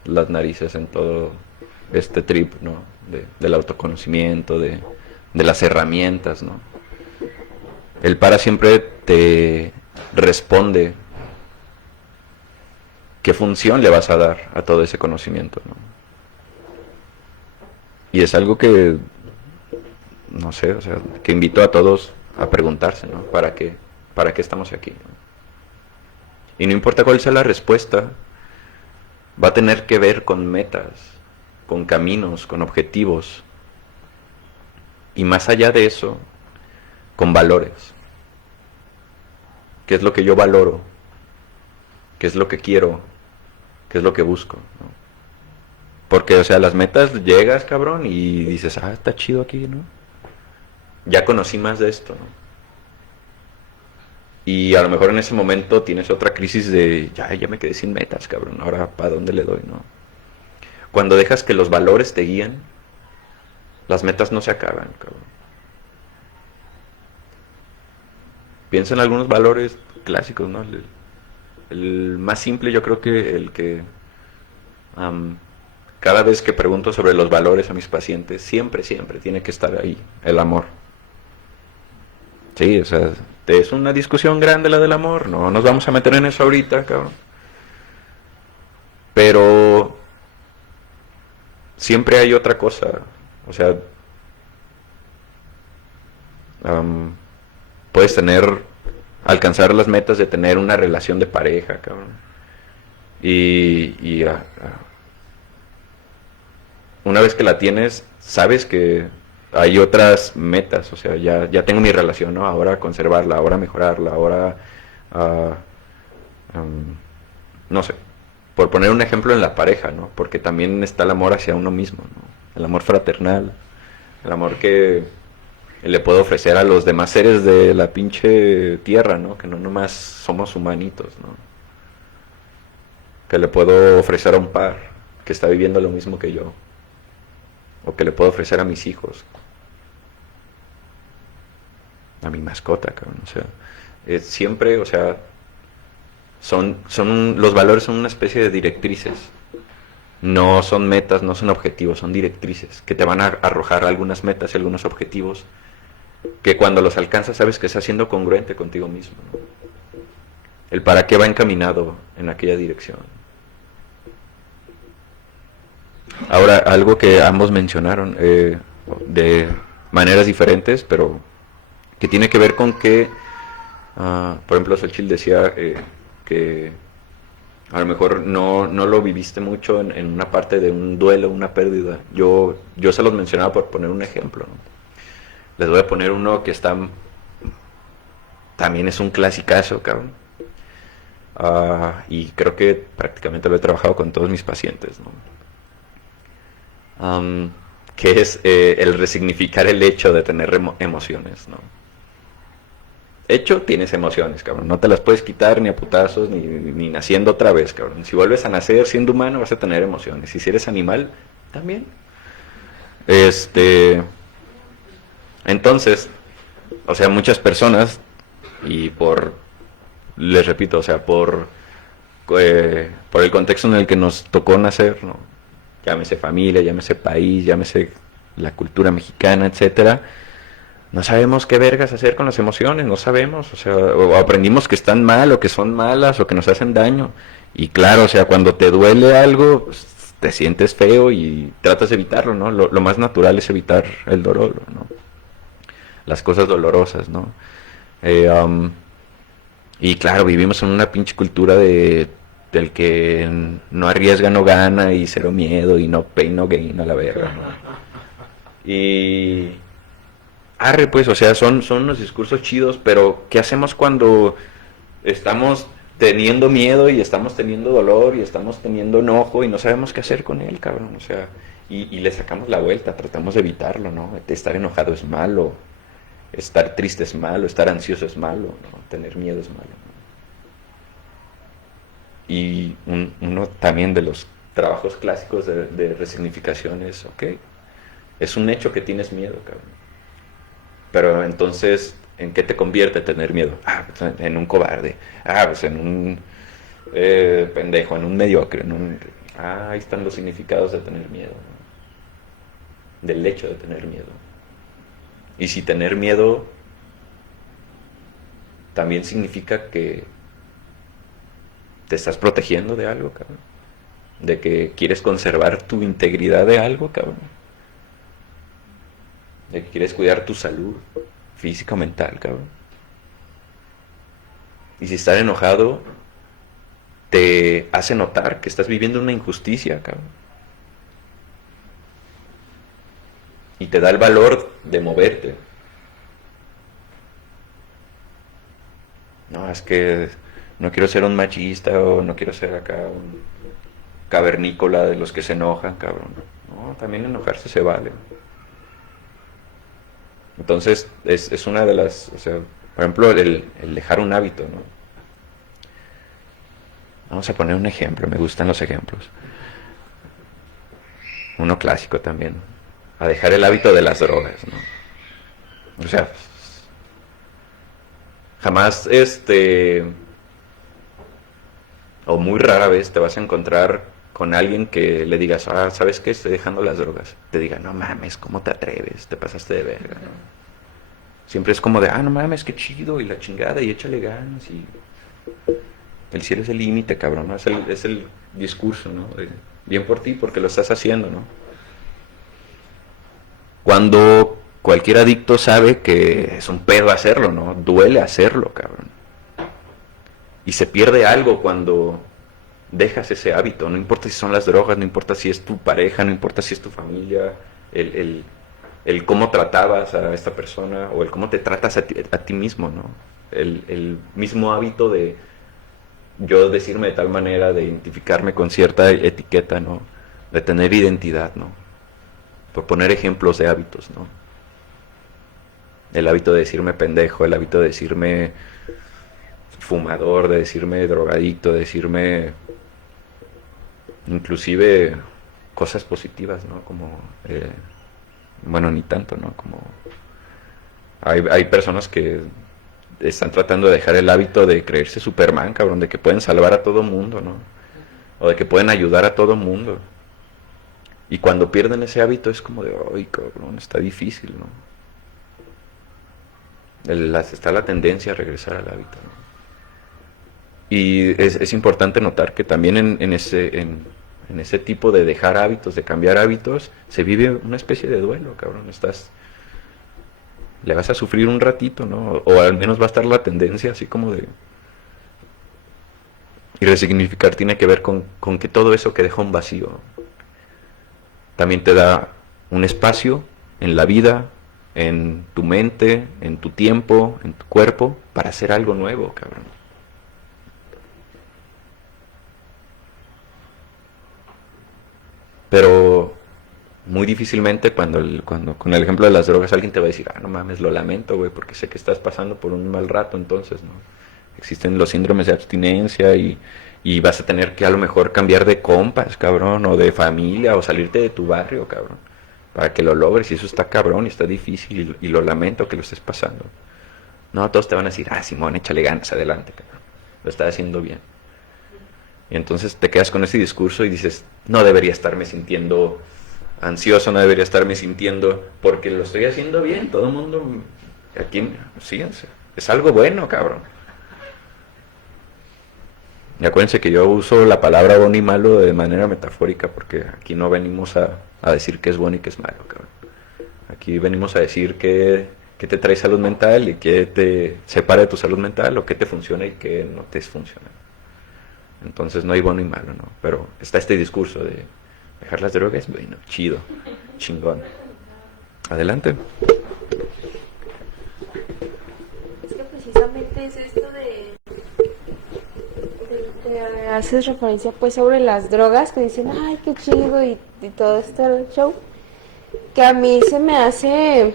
las narices en todo este trip, no? Del autoconocimiento, de las herramientas, ¿no? El para siempre te responde qué función le vas a dar a todo ese conocimiento, ¿no? Y es algo que, no sé, o sea, que invito a todos a preguntarse, ¿no? ¿Para qué estamos aquí, ¿no? Y no importa cuál sea la respuesta, va a tener que ver con metas, con caminos, con objetivos. Y más allá de eso, con valores. ¿Qué es lo que yo valoro? ¿Qué es lo que quiero? ¿Qué es lo que busco? ¿No? Porque, o sea, las metas llegas, cabrón, y dices, está chido aquí, ¿no? Ya conocí más de esto, ¿no? Y a lo mejor en ese momento tienes otra crisis de, ya me quedé sin metas, cabrón, ahora ¿para dónde le doy, no? Cuando dejas que los valores te guíen, las metas no se acaban, cabrón. Piensa en algunos valores clásicos, ¿no? El más simple, yo creo que el que cada vez que pregunto sobre los valores a mis pacientes, siempre tiene que estar ahí, el amor. Sí, o sea, es una discusión grande la del amor, no nos vamos a meter en eso ahorita, cabrón. Pero siempre hay otra cosa, o sea, puedes alcanzar las metas de tener una relación de pareja, cabrón. Y una vez que la tienes, sabes que hay otras metas, o sea, ya tengo mi relación, ¿no? Ahora conservarla, ahora mejorarla, ahora, no sé, por poner un ejemplo en la pareja, ¿no? Porque también está el amor hacia uno mismo, ¿no? El amor fraternal, el amor que le puedo ofrecer a los demás seres de la pinche tierra, ¿no? Que no nomás somos humanitos, ¿no? Que le puedo ofrecer a un par que está viviendo lo mismo que yo, o que le puedo ofrecer a mis hijos, a mi mascota, cabrón, o sea, siempre, o sea, Los valores son una especie de directrices. No son metas, no son objetivos, son directrices que te van a arrojar algunas metas y algunos objetivos que cuando los alcanzas sabes que estás siendo congruente contigo mismo, ¿no? El para qué va encaminado en aquella dirección. Ahora, algo que ambos mencionaron de maneras diferentes, pero que tiene que ver con que, por ejemplo, Xochitl decía que a lo mejor no lo viviste mucho en una parte de un duelo, una pérdida. Yo se los mencionaba por poner un ejemplo, ¿no? Les voy a poner uno que también es un clasicazo, cabrón. Y creo que prácticamente lo he trabajado con todos mis pacientes, ¿no? Que es el resignificar el hecho de tener emociones, ¿no? Hecho, tienes emociones, cabrón. No te las puedes quitar ni a putazos, ni naciendo otra vez, cabrón. Si vuelves a nacer siendo humano, vas a tener emociones. Y si eres animal, también. Entonces, o sea, muchas personas, y les repito, o sea, por el contexto en el que nos tocó nacer, ¿no? Llámese familia, llámese país, llámese la cultura mexicana, etcétera, no sabemos qué vergas hacer con las emociones, no sabemos, o sea, o aprendimos que están mal, o que son malas, o que nos hacen daño, y claro, o sea, cuando te duele algo, pues, te sientes feo y tratas de evitarlo, ¿no? Lo más natural es evitar el dolor, ¿no? Las cosas dolorosas, ¿no? Y claro, vivimos en una pinche cultura del que no arriesga, no gana, y cero miedo, y no pain, no gain, a la verga, ¿no? Y pues, o sea, son unos discursos chidos, pero ¿qué hacemos cuando estamos teniendo miedo y estamos teniendo dolor y estamos teniendo enojo y no sabemos qué hacer con él, cabrón? O sea, y le sacamos la vuelta, tratamos de evitarlo, ¿no? Estar enojado es malo, estar triste es malo, estar ansioso es malo, ¿no? Tener miedo es malo, ¿no? Y uno también de los trabajos clásicos de resignificación es, ok, es un hecho que tienes miedo, cabrón. Pero entonces, ¿en qué te convierte tener miedo? Pues en un cobarde. Pues en un pendejo, en un mediocre. Ahí están los significados de tener miedo, ¿no? Del hecho de tener miedo. Y si tener miedo también significa que te estás protegiendo de algo, cabrón. De que quieres conservar tu integridad de algo, cabrón. De que quieres cuidar tu salud física o mental, cabrón. Y si estar enojado te hace notar que estás viviendo una injusticia, cabrón. Y te da el valor de moverte. No, es que no quiero ser un machista, o no quiero ser acá un cavernícola de los que se enojan, cabrón. No, también enojarse se vale. Entonces, es una de las, o sea, por ejemplo, el dejar un hábito, ¿no? Vamos a poner un ejemplo, me gustan los ejemplos. Uno clásico también. A dejar el hábito de las drogas, ¿no? O sea, jamás, o muy rara vez te vas a encontrar con alguien que le digas, ¿sabes qué? Estoy dejando las drogas. Te diga, no mames, ¿cómo te atreves? Te pasaste de verga, ¿no? Siempre es como de, no mames, qué chido, y la chingada, y échale ganas, y el cielo es el límite, cabrón, ¿no? Es el discurso, ¿no? Bien por ti, porque lo estás haciendo, ¿no? Cuando cualquier adicto sabe que es un pedo hacerlo, ¿no? Duele hacerlo, cabrón. Y se pierde algo cuando dejas ese hábito, no importa si son las drogas, no importa si es tu pareja, no importa si es tu familia, el cómo tratabas a esta persona, o el cómo te tratas a ti mismo, ¿no? El mismo hábito de yo decirme de tal manera, de identificarme con cierta etiqueta, ¿no? De tener identidad, ¿no? Por poner ejemplos de hábitos, ¿no? El hábito de decirme pendejo, el hábito de decirme fumador, de decirme drogadicto, de decirme inclusive cosas positivas, ¿no? Como, bueno, ni tanto, ¿no? Como hay personas que están tratando de dejar el hábito de creerse Superman, cabrón, de que pueden salvar a todo mundo, ¿no? O de que pueden ayudar a todo mundo. Y cuando pierden ese hábito es como de, ay, cabrón, está difícil, ¿no? Está la tendencia a regresar al hábito, ¿no? Y es importante notar que también en ese tipo de dejar hábitos, de cambiar hábitos, se vive una especie de duelo, cabrón. Le vas a sufrir un ratito, ¿no? O al menos va a estar la tendencia así como de... Y resignificar tiene que ver con que todo eso que deja un vacío también te da un espacio en la vida, en tu mente, en tu tiempo, en tu cuerpo, para hacer algo nuevo, cabrón. Pero muy difícilmente cuando con el ejemplo de las drogas alguien te va a decir, no mames, lo lamento, güey, porque sé que estás pasando por un mal rato, entonces, ¿no? Existen los síndromes de abstinencia y vas a tener que a lo mejor cambiar de compas, cabrón, o de familia, o salirte de tu barrio, cabrón, para que lo logres, y eso está cabrón, y está difícil, y lo lamento que lo estés pasando. No, todos te van a decir, Simón, échale ganas, adelante, cabrón, lo estás haciendo bien. Y entonces te quedas con ese discurso y dices, no debería estarme sintiendo ansioso, no debería estarme sintiendo, porque lo estoy haciendo bien, todo el mundo, aquí, sí, es algo bueno, cabrón. Y acuérdense que yo uso la palabra bueno y malo de manera metafórica, porque aquí no venimos a decir que es bueno y que es malo, cabrón. Aquí venimos a decir que te trae salud mental y que te separa de tu salud mental, o que te funciona y que no te funciona. Entonces no hay bueno y malo, ¿no? Pero está este discurso de dejar las drogas, bueno, chido, chingón. Adelante. Es que precisamente es esto haces referencia pues sobre las drogas, que dicen, ay, qué chido y todo este show, que a mí se me hace,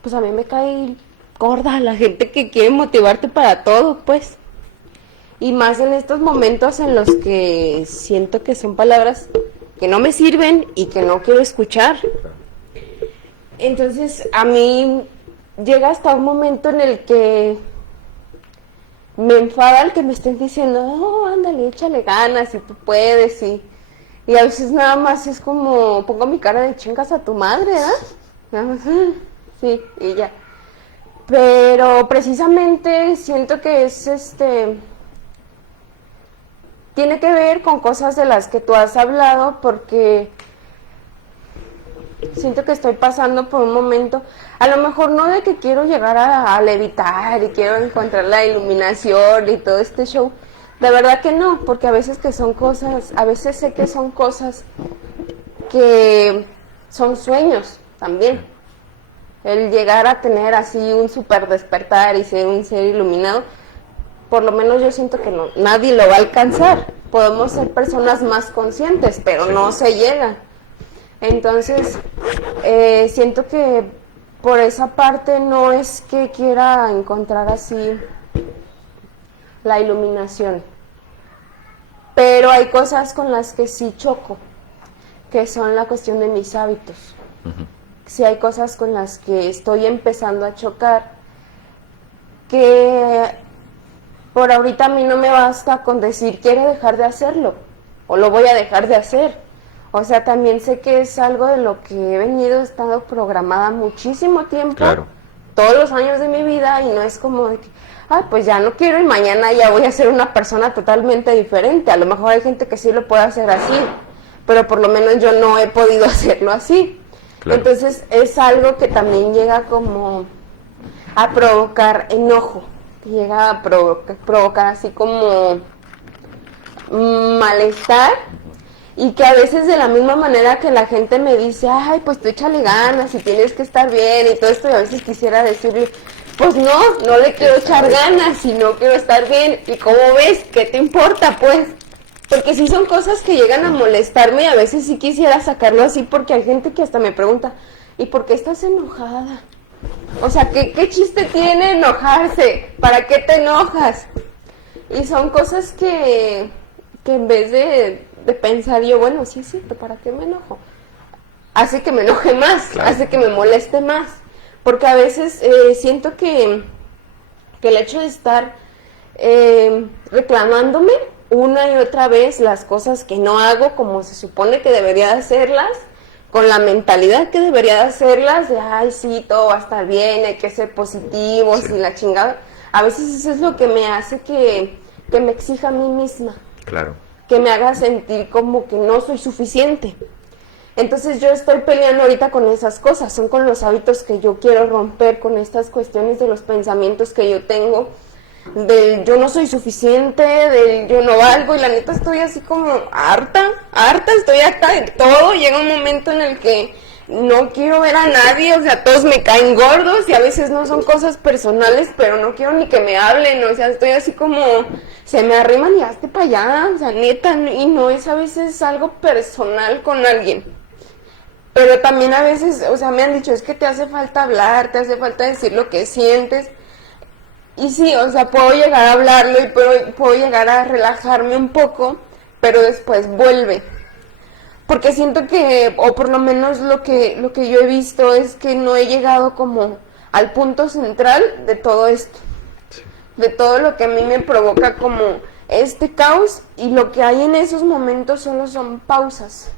pues a mí me cae gorda la gente que quiere motivarte para todo, pues. Y más en estos momentos en los que siento que son palabras que no me sirven y que no quiero escuchar. Entonces a mí llega hasta un momento en el que me enfada el que me estén diciendo, oh, ándale, échale ganas y tú puedes. Y a veces nada más es como, pongo mi cara de chingas a tu madre, ¿verdad? Nada más, sí, y ya. Pero precisamente siento que es tiene que ver con cosas de las que tú has hablado, porque siento que estoy pasando por un momento, a lo mejor no de que quiero llegar a levitar y quiero encontrar la iluminación y todo este show, de verdad que no, porque a veces a veces sé que son cosas que son sueños también. El llegar a tener así un super despertar y ser un ser iluminado, por lo menos yo siento que nadie lo va a alcanzar. Podemos ser personas más conscientes, pero no se llega. Entonces, siento que por esa parte no es que quiera encontrar así la iluminación. Pero hay cosas con las que sí choco, que son la cuestión de mis hábitos. Uh-huh. Sí hay cosas con las que estoy empezando a chocar, que por ahorita a mí no me basta con decir quiero dejar de hacerlo o lo voy a dejar de hacer. O sea, también sé que es algo de lo que he estado programada muchísimo tiempo, claro, todos los años de mi vida, y no es como de que, pues ya no quiero y mañana ya voy a ser una persona totalmente diferente. A lo mejor hay gente que sí lo puede hacer así, pero por lo menos yo no he podido hacerlo así. Claro. Entonces es algo que también llega como a provocar enojo. Llega a provocar así como malestar, y que a veces de la misma manera que la gente me dice, ay, pues tú échale ganas y tienes que estar bien y todo esto, y a veces quisiera decirle, pues no le quiero echar ganas y no quiero estar bien, y como ves, ¿qué te importa pues? Porque sí son cosas que llegan a molestarme, y a veces sí quisiera sacarlo así, porque hay gente que hasta me pregunta, ¿y por qué estás enojada? O sea, ¿qué chiste tiene enojarse? ¿Para qué te enojas? Y son cosas que en vez de pensar yo, bueno, sí, pero ¿para qué me enojo? Hace que me enoje más, claro, hace que me moleste más. Porque a veces siento que que el hecho de estar reclamándome una y otra vez las cosas que no hago como se supone que debería de hacerlas, con la mentalidad que debería de hacerlas, de ay sí, todo va a estar bien, hay que ser positivos y la chingada, a veces eso es lo que me hace que me exija a mí misma. Claro. Que me haga sentir como que no soy suficiente. Entonces yo estoy peleando ahorita con esas cosas, son con los hábitos que yo quiero romper, con estas cuestiones de los pensamientos que yo tengo, del yo no soy suficiente, del yo no valgo, y la neta estoy así como harta, estoy harta de todo. Llega un momento en el que no quiero ver a nadie, o sea, todos me caen gordos y a veces no son cosas personales, pero no quiero ni que me hablen, o sea, estoy así como, se me arriman y hazte para allá, o sea, neta, y no es a veces algo personal con alguien. Pero también a veces, o sea, me han dicho, es que te hace falta hablar, te hace falta decir lo que sientes. Y sí, o sea, puedo llegar a hablarlo y puedo llegar a relajarme un poco, pero después vuelve. Porque siento que, o por lo menos lo que yo he visto es que no he llegado como al punto central de todo esto. De todo lo que a mí me provoca como este caos, y lo que hay en esos momentos solo son pausas.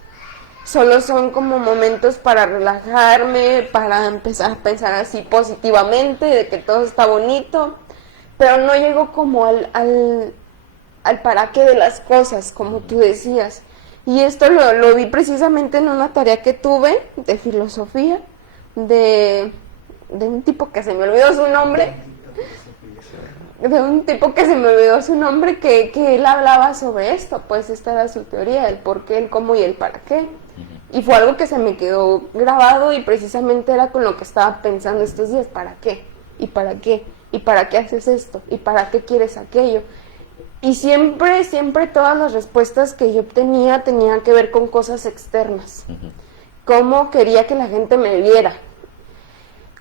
Solo son como momentos para relajarme, para empezar a pensar así positivamente, de que todo está bonito, pero no llego como al para qué de las cosas, como tú decías. Y esto lo vi precisamente en una tarea que tuve de filosofía, de un tipo que se me olvidó su nombre, que él hablaba sobre esto, pues esta era su teoría, el por qué, el cómo y el para qué. Y fue algo que se me quedó grabado y precisamente era con lo que estaba pensando estos días, ¿para qué? ¿Y para qué? ¿Y para qué haces esto? ¿Y para qué quieres aquello? Y siempre todas las respuestas que yo obtenía tenían que ver con cosas externas. Cómo quería que la gente me viera.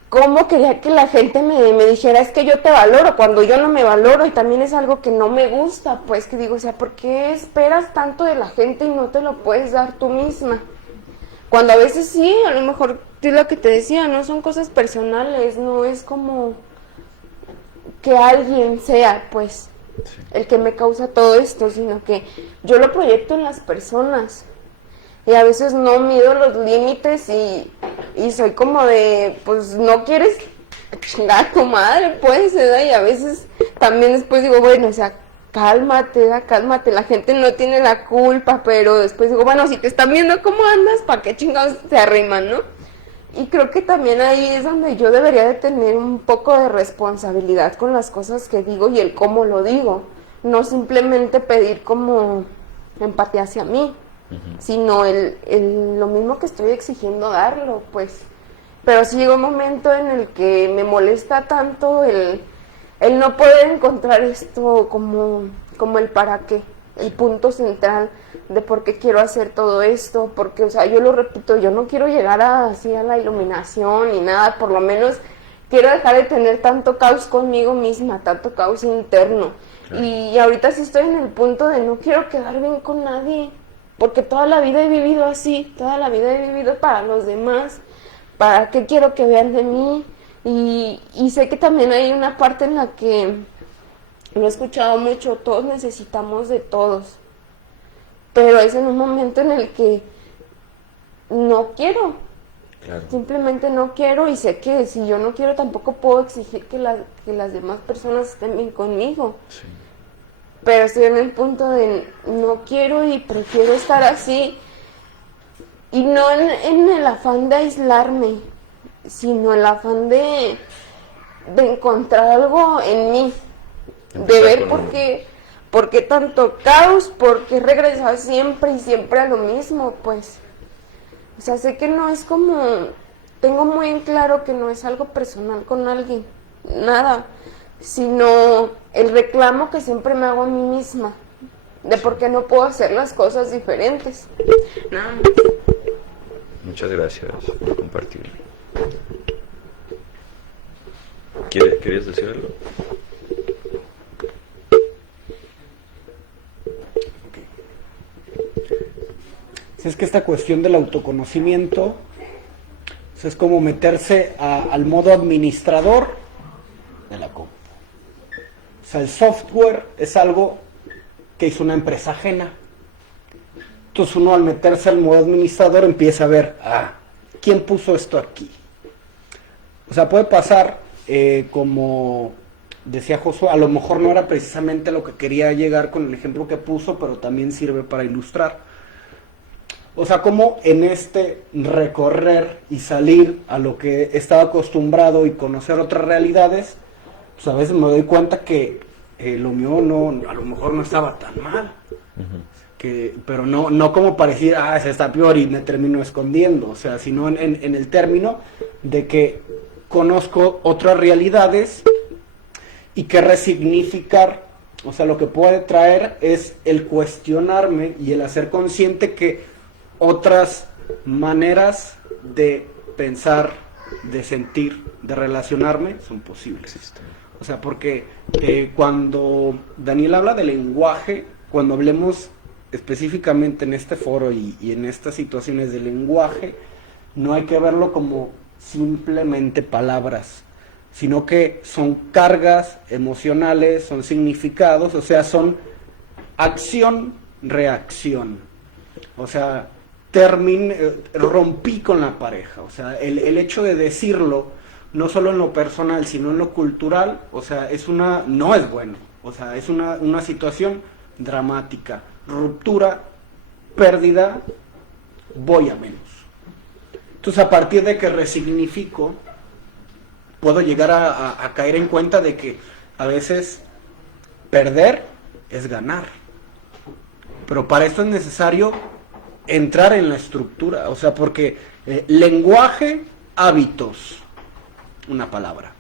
Cómo quería que la gente me dijera, es que yo te valoro, cuando yo no me valoro, y también es algo que no me gusta, pues que digo, o sea, ¿por qué esperas tanto de la gente y no te lo puedes dar tú misma? Cuando a veces sí, a lo mejor es lo que te decía, no son cosas personales, no es como que alguien sea, pues, el que me causa todo esto, sino que yo lo proyecto en las personas. Y a veces no mido los límites y soy como de, pues, no quieres chingar a tu madre, pues, ¿verdad? Y a veces también después digo, bueno, o sea, cálmate, la gente no tiene la culpa, pero después digo, bueno, si te están viendo cómo andas, ¿para qué chingados te arriman, no? Y creo que también ahí es donde yo debería de tener un poco de responsabilidad con las cosas que digo y el cómo lo digo, no simplemente pedir como empatía hacia mí, sino lo mismo que estoy exigiendo darlo, pues. Pero sí llega un momento en el que me molesta tanto el no poder encontrar esto como el para qué, el punto central de por qué quiero hacer todo esto, porque, o sea, yo lo repito, yo no quiero llegar así a la iluminación ni nada, por lo menos quiero dejar de tener tanto caos conmigo misma, tanto caos interno. Y ahorita sí estoy en el punto de no quiero quedar bien con nadie, porque toda la vida he vivido así, toda la vida he vivido para los demás, para qué quiero que vean de mí, y sé que también hay una parte en la que lo he escuchado mucho, todos necesitamos de todos, pero es en un momento en el que no quiero, simplemente no quiero, y sé que si yo no quiero tampoco puedo exigir que las demás personas estén bien conmigo. Sí. Pero estoy en el punto de no quiero y prefiero estar así, y no en el afán de aislarme, sino el afán de encontrar algo en mí, de ver por qué tanto caos, por qué regresar siempre y siempre a lo mismo, pues. O sea, sé que no es como, tengo muy en claro que no es algo personal con alguien, nada, sino el reclamo que siempre me hago a mí misma, de por qué no puedo hacer las cosas diferentes. Nada más. Muchas gracias por compartirlo. ¿Querías decir algo? Si es que esta cuestión del autoconocimiento es como meterse al modo administrador de la compu. sea, el software es algo que hizo una empresa ajena. Entonces uno al meterse al modo administrador empieza a ver, ¿quién puso esto aquí? O sea, puede pasar, como decía Josué, a lo mejor no era precisamente lo que quería llegar con el ejemplo que puso, pero también sirve para ilustrar. O sea, como en este recorrer y salir a lo que estaba acostumbrado y conocer otras realidades, pues a veces me doy cuenta que lo mío no, a lo mejor no estaba tan mal. Pero no como para decir, se está peor y me termino escondiendo, o sea, sino en el término de que conozco otras realidades y que resignificar, o sea, lo que puede traer es el cuestionarme y el hacer consciente que otras maneras de pensar, de sentir, de relacionarme son posibles. O sea, porque cuando Daniel habla de lenguaje, cuando hablemos específicamente en este foro y en estas situaciones de lenguaje, no hay que verlo como simplemente palabras, sino que son cargas emocionales, son significados, o sea, son acción, reacción. O sea, rompí con la pareja, o sea, el hecho de decirlo, no solo en lo personal, sino en lo cultural, o sea, no es bueno, o sea, es una situación dramática. Ruptura, pérdida, voy a menos. Entonces, a partir de que resignifico, puedo llegar a caer en cuenta de que a veces perder es ganar. Pero para eso es necesario entrar en la estructura, o sea, porque lenguaje, hábitos, una palabra.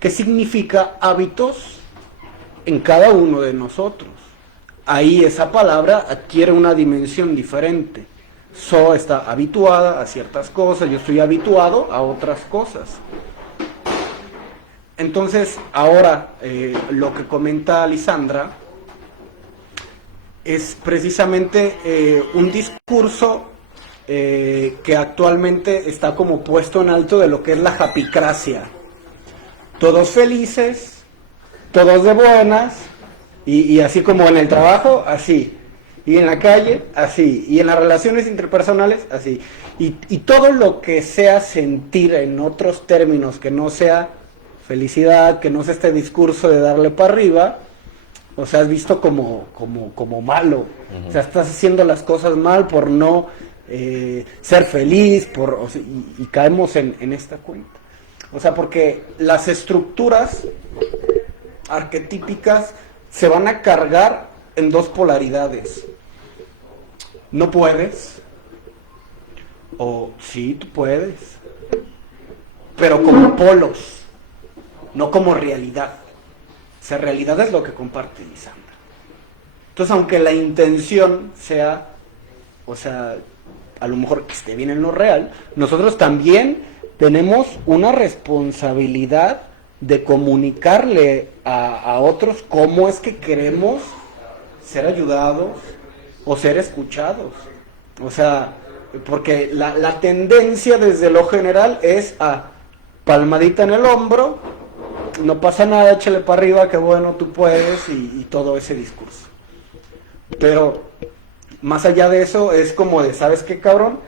¿Qué significa hábitos en cada uno de nosotros? Ahí esa palabra adquiere una dimensión diferente. Está habituada a ciertas cosas, yo estoy habituado a otras cosas. Entonces, ahora lo que comenta Lisandra es precisamente un discurso que actualmente está como puesto en alto de lo que es la japicracia. Todos felices, todos de buenas, y así como en el trabajo, así, y en la calle, así, y en las relaciones interpersonales, así, y todo lo que sea sentir en otros términos que no sea felicidad, que no sea este discurso de darle para arriba, o sea, es visto como malo. O sea, estás haciendo las cosas mal por no ser feliz, y caemos en esta cuenta. O sea, porque las estructuras arquetípicas se van a cargar en dos polaridades. No puedes, o sí, tú puedes, pero como polos, no como realidad. O sea, realidad es lo que comparte Lisandra. Entonces, aunque la intención sea, o sea, a lo mejor que esté bien en lo real, nosotros también tenemos una responsabilidad de comunicarle a otros cómo es que queremos ser ayudados o ser escuchados. O sea, porque la tendencia desde lo general es a palmadita en el hombro, no pasa nada, échale para arriba, que bueno, tú puedes, y todo ese discurso. Pero más allá de eso es como de, ¿sabes qué, cabrón?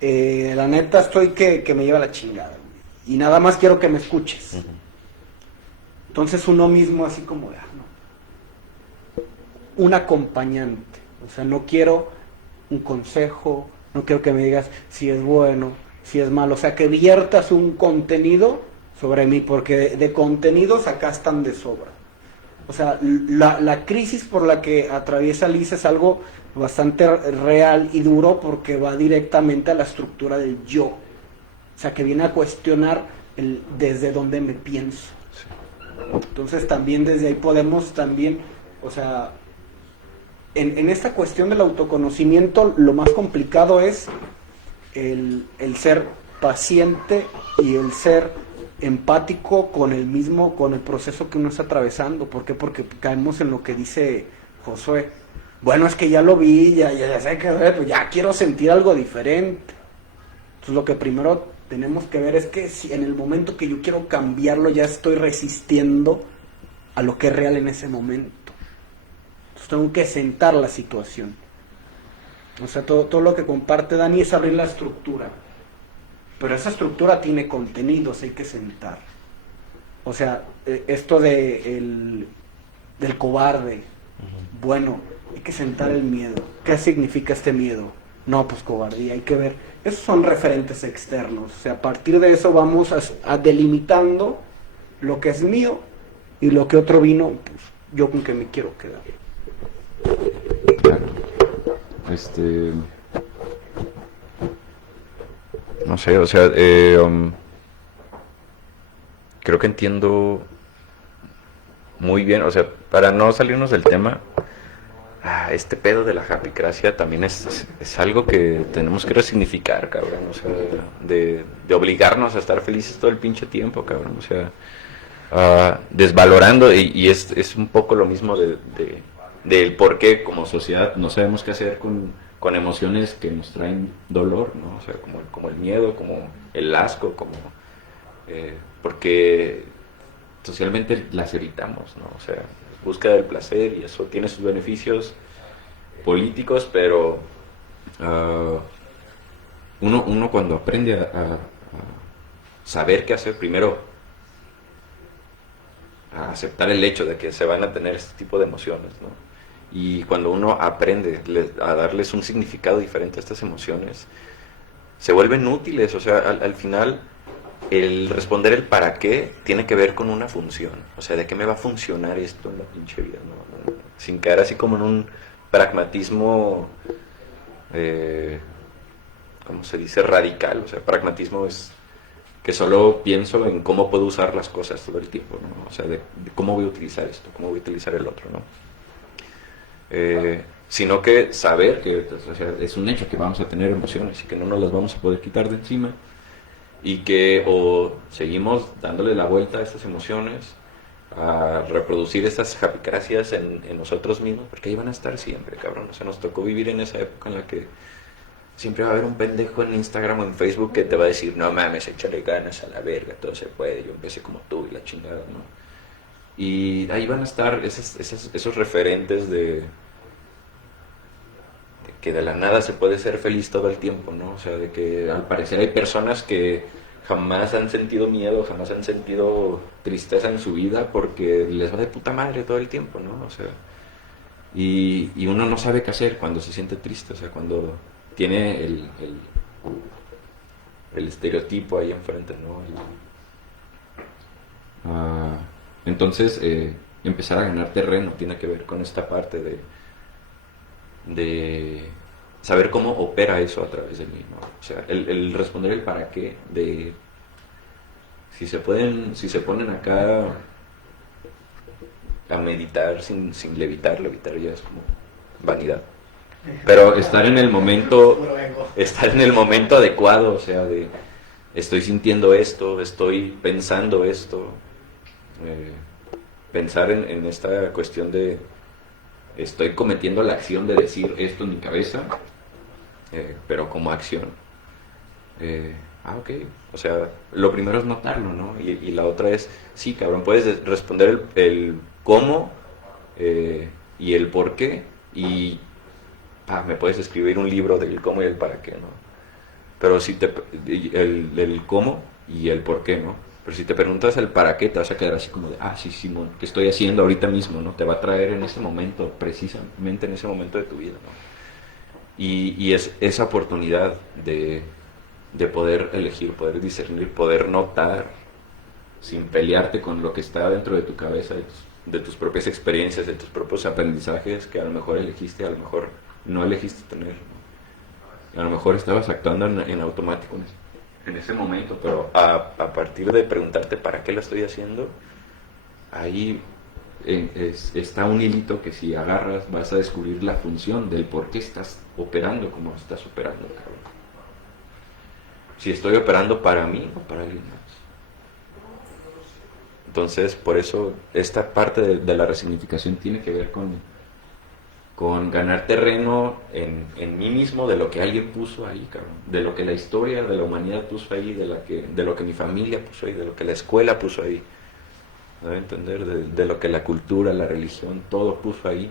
La neta estoy que me lleva la chingada, y nada más quiero que me escuches. Entonces uno mismo así como de, no. Un acompañante, o sea, no quiero un consejo, no quiero que me digas si es bueno, si es malo, o sea, que viertas un contenido sobre mí, porque de contenidos acá están de sobra. O sea, la crisis por la que atraviesa Liz es algo bastante real y duro, porque va directamente a la estructura del yo. O sea, que viene a cuestionar desde dónde me pienso. Entonces también desde ahí podemos también, o sea, en esta cuestión del autoconocimiento lo más complicado es el ser paciente y el ser empático con el proceso que uno está atravesando. ¿Por qué? Porque caemos en lo que dice Josué. Bueno, es que ya lo vi, ya sé que pues ya quiero sentir algo diferente. Entonces lo que primero tenemos que ver es que si en el momento que yo quiero cambiarlo ya estoy resistiendo a lo que es real en ese momento. Entonces tengo que sentar la situación. O sea, todo lo que comparte Dani es abrir la estructura. Pero esa estructura tiene contenidos, hay que sentar. O sea, esto del cobarde, bueno, hay que sentar el miedo. ¿Qué significa este miedo? No, pues cobardía, hay que ver. Esos son referentes externos. O sea, a partir de eso vamos a delimitando lo que es mío y lo que otro vino, pues yo con que me quiero quedar. Claro. No sé, o sea, creo que entiendo muy bien, o sea, para no salirnos del tema, este pedo de la japicracia también es algo que tenemos que resignificar, cabrón, o sea, de obligarnos a estar felices todo el pinche tiempo, cabrón, o sea, desvalorando, y es un poco lo mismo del por qué como sociedad no sabemos qué hacer con emociones que nos traen dolor, ¿no? O sea, como el miedo, como el asco, porque socialmente las evitamos, ¿no? O sea, búsqueda del placer y eso tiene sus beneficios políticos, pero uno cuando aprende a saber qué hacer, primero a aceptar el hecho de que se van a tener este tipo de emociones, ¿no? Y cuando uno aprende a darles un significado diferente a estas emociones, se vuelven útiles, o sea, al final el responder el para qué tiene que ver con una función, o sea, de qué me va a funcionar esto en la pinche vida, ¿no? Sin caer así como en un pragmatismo, ¿cómo se dice? Radical, o sea, pragmatismo es que solo pienso en cómo puedo usar las cosas todo el tiempo, ¿no? O sea, de cómo voy a utilizar esto, cómo voy a utilizar el otro, ¿no? Sino que saber que, o sea, es un hecho que vamos a tener emociones y que no nos las vamos a poder quitar de encima, y que o seguimos dándole la vuelta a estas emociones, a reproducir estas japicracias en nosotros mismos, porque ahí van a estar siempre, cabrón. O sea, nos tocó vivir en esa época en la que siempre va a haber un pendejo en Instagram o en Facebook que te va a decir, no mames, échale ganas a la verga, todo se puede, yo empecé como tú y la chingada, ¿no? Y ahí van a estar esos referentes de que de la nada se puede ser feliz todo el tiempo, ¿no? O sea, de que al parecer hay personas que jamás han sentido miedo, jamás han sentido tristeza en su vida porque les va de puta madre todo el tiempo, ¿no? O sea, y uno no sabe qué hacer cuando se siente triste, o sea, cuando tiene el estereotipo ahí enfrente, ¿no? Entonces, empezar a ganar terreno tiene que ver con esta parte de saber cómo opera eso a través de mí, ¿no? O sea, el responder el para qué, de si se ponen acá a meditar sin levitar ya es como vanidad. Pero estar en el momento adecuado, o sea, de estoy sintiendo esto, estoy pensando esto, pensar en esta cuestión de estoy cometiendo la acción de decir esto en mi cabeza, pero como acción. Ok, o sea, lo primero es notarlo, ¿no? Y la otra es, sí, cabrón, puedes responder el cómo y el por qué, y me puedes escribir un libro del cómo y el para qué, ¿no? Pero si el cómo y el por qué, ¿no? Pero si te preguntas el para qué, te vas a quedar así como de, sí, Simón, ¿qué estoy haciendo ahorita mismo, no? Te va a traer en ese momento, precisamente en ese momento de tu vida, ¿no? Y es esa oportunidad de poder elegir, poder discernir, poder notar, sin pelearte con lo que está dentro de tu cabeza, de tus propias experiencias, de tus propios aprendizajes que a lo mejor elegiste, a lo mejor no elegiste tener, ¿no? A lo mejor estabas actuando en automático en ese momento, pero a partir de preguntarte para qué lo estoy haciendo, ahí está un hilito que si agarras vas a descubrir la función del por qué estás operando como estás operando, cabrón. Si estoy operando para mí o para alguien más. Entonces, por eso esta parte de la resignificación tiene que ver con ganar terreno en mí mismo, de lo que alguien puso ahí, cabrón, de lo que la historia de la humanidad puso ahí, de lo que mi familia puso ahí, de lo que la escuela puso ahí. debe entender de lo que la cultura, la religión, todo puso ahí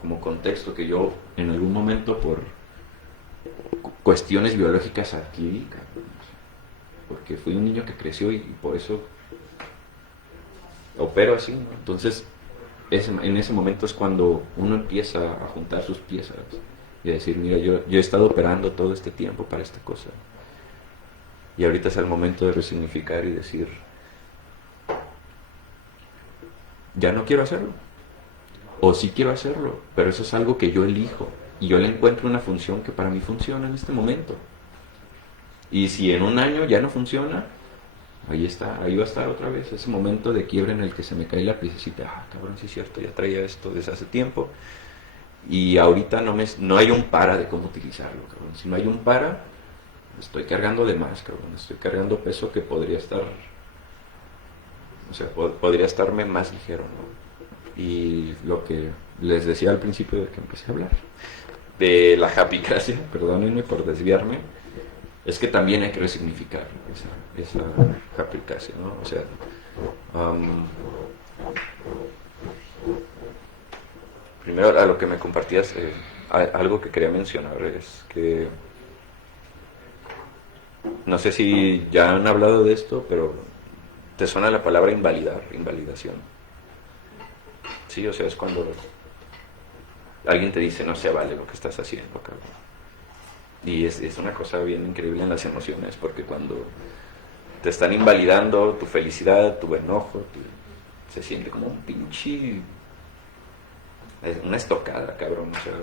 como contexto que yo en algún momento por cuestiones biológicas adquirí, cabrón, porque fui un niño que creció y por eso opero así, ¿no? Entonces en ese momento es cuando uno empieza a juntar sus piezas y a decir, mira, yo he estado operando todo este tiempo para esta cosa y ahorita es el momento de resignificar y decir, ya no quiero hacerlo, o sí quiero hacerlo, pero eso es algo que yo elijo y yo le encuentro una función que para mí funciona en este momento. Y si en un año ya no funciona, ahí está, ahí va a estar otra vez ese momento de quiebre en el que se me cae la piececita. Cabrón, sí es cierto, ya traía esto desde hace tiempo y ahorita no hay un para de cómo utilizarlo, cabrón. Si no hay un para, estoy cargando de más, cabrón, estoy cargando peso que podría estar, o sea, podría estarme más ligero, ¿no? Y lo que les decía al principio de que empecé a hablar de la japicracia, perdónenme por desviarme, es que también hay que resignificar esa japicracia, ¿no? O sea, primero a lo que me compartías, algo que quería mencionar es que no sé si ya han hablado de esto, pero te suena la palabra invalidación. Sí, o sea, es cuando alguien te dice no se vale lo que estás haciendo, cabrón. Y es una cosa bien increíble en las emociones, porque cuando te están invalidando tu felicidad, tu enojo, se siente como un pinche, una estocada, cabrón, o sea,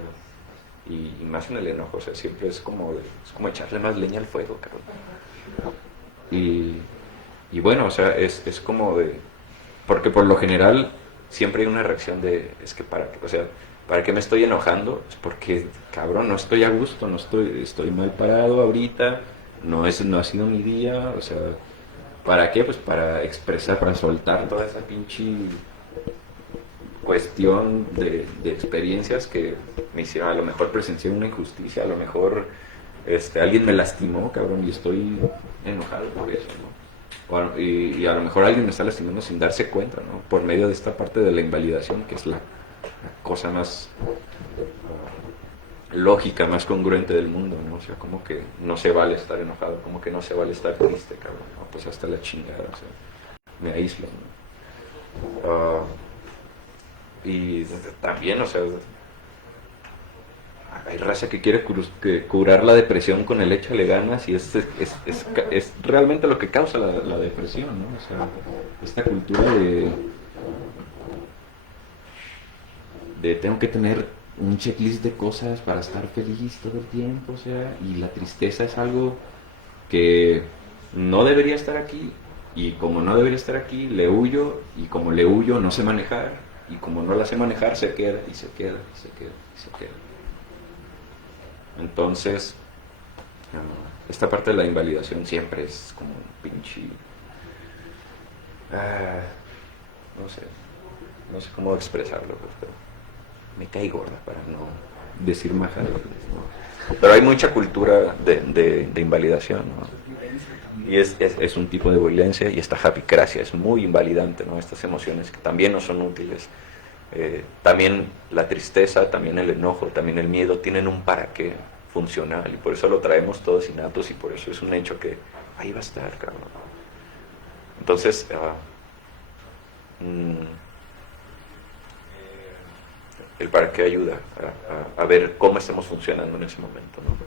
y más en el enojo, o sea, siempre es como echarle más leña al fuego, cabrón. Y bueno, o sea, es como de, porque por lo general siempre hay una reacción de, es que ¿para qué me estoy enojando? Es porque, cabrón, no estoy a gusto, estoy mal parado ahorita, no ha sido mi día, o sea, ¿para qué? Pues para expresar, para soltar toda esa pinche cuestión de experiencias que me hicieron, a lo mejor presencié una injusticia, a lo mejor alguien me lastimó, cabrón, y estoy enojado por eso, ¿no? Y a lo mejor alguien me está lastimando sin darse cuenta, ¿no? Por medio de esta parte de la invalidación, que es la cosa más lógica, más congruente del mundo, ¿no? O sea, como que no se vale estar enojado, como que no se vale estar triste, cabrón, ¿no? Pues hasta la chingada, o sea, me aíslo, ¿no? Y también, o sea, hay raza que quiere curar la depresión con el échale ganas y es realmente lo que causa la depresión, ¿no? O sea, esta cultura de tengo que tener un checklist de cosas para estar feliz todo el tiempo, o sea, y la tristeza es algo que no debería estar aquí, y como no debería estar aquí, le huyo, y como le huyo, no sé manejar, y como no la sé manejar, se queda, y se queda, y se queda, y se queda. Entonces, esta parte de la invalidación siempre es como un pinche, no sé cómo expresarlo, pero me cae gorda para no decir majadas, ¿no? Pero hay mucha cultura de invalidación, ¿no? Y es un tipo de violencia, y esta japicracia es muy invalidante, ¿no? Estas emociones que también no son útiles. También la tristeza, también el enojo, también el miedo tienen un para qué funcional, y por eso lo traemos todos innatos, y por eso es un hecho que ahí va a estar, cabrón. Entonces, el para qué ayuda a ver cómo estamos funcionando en ese momento, ¿no?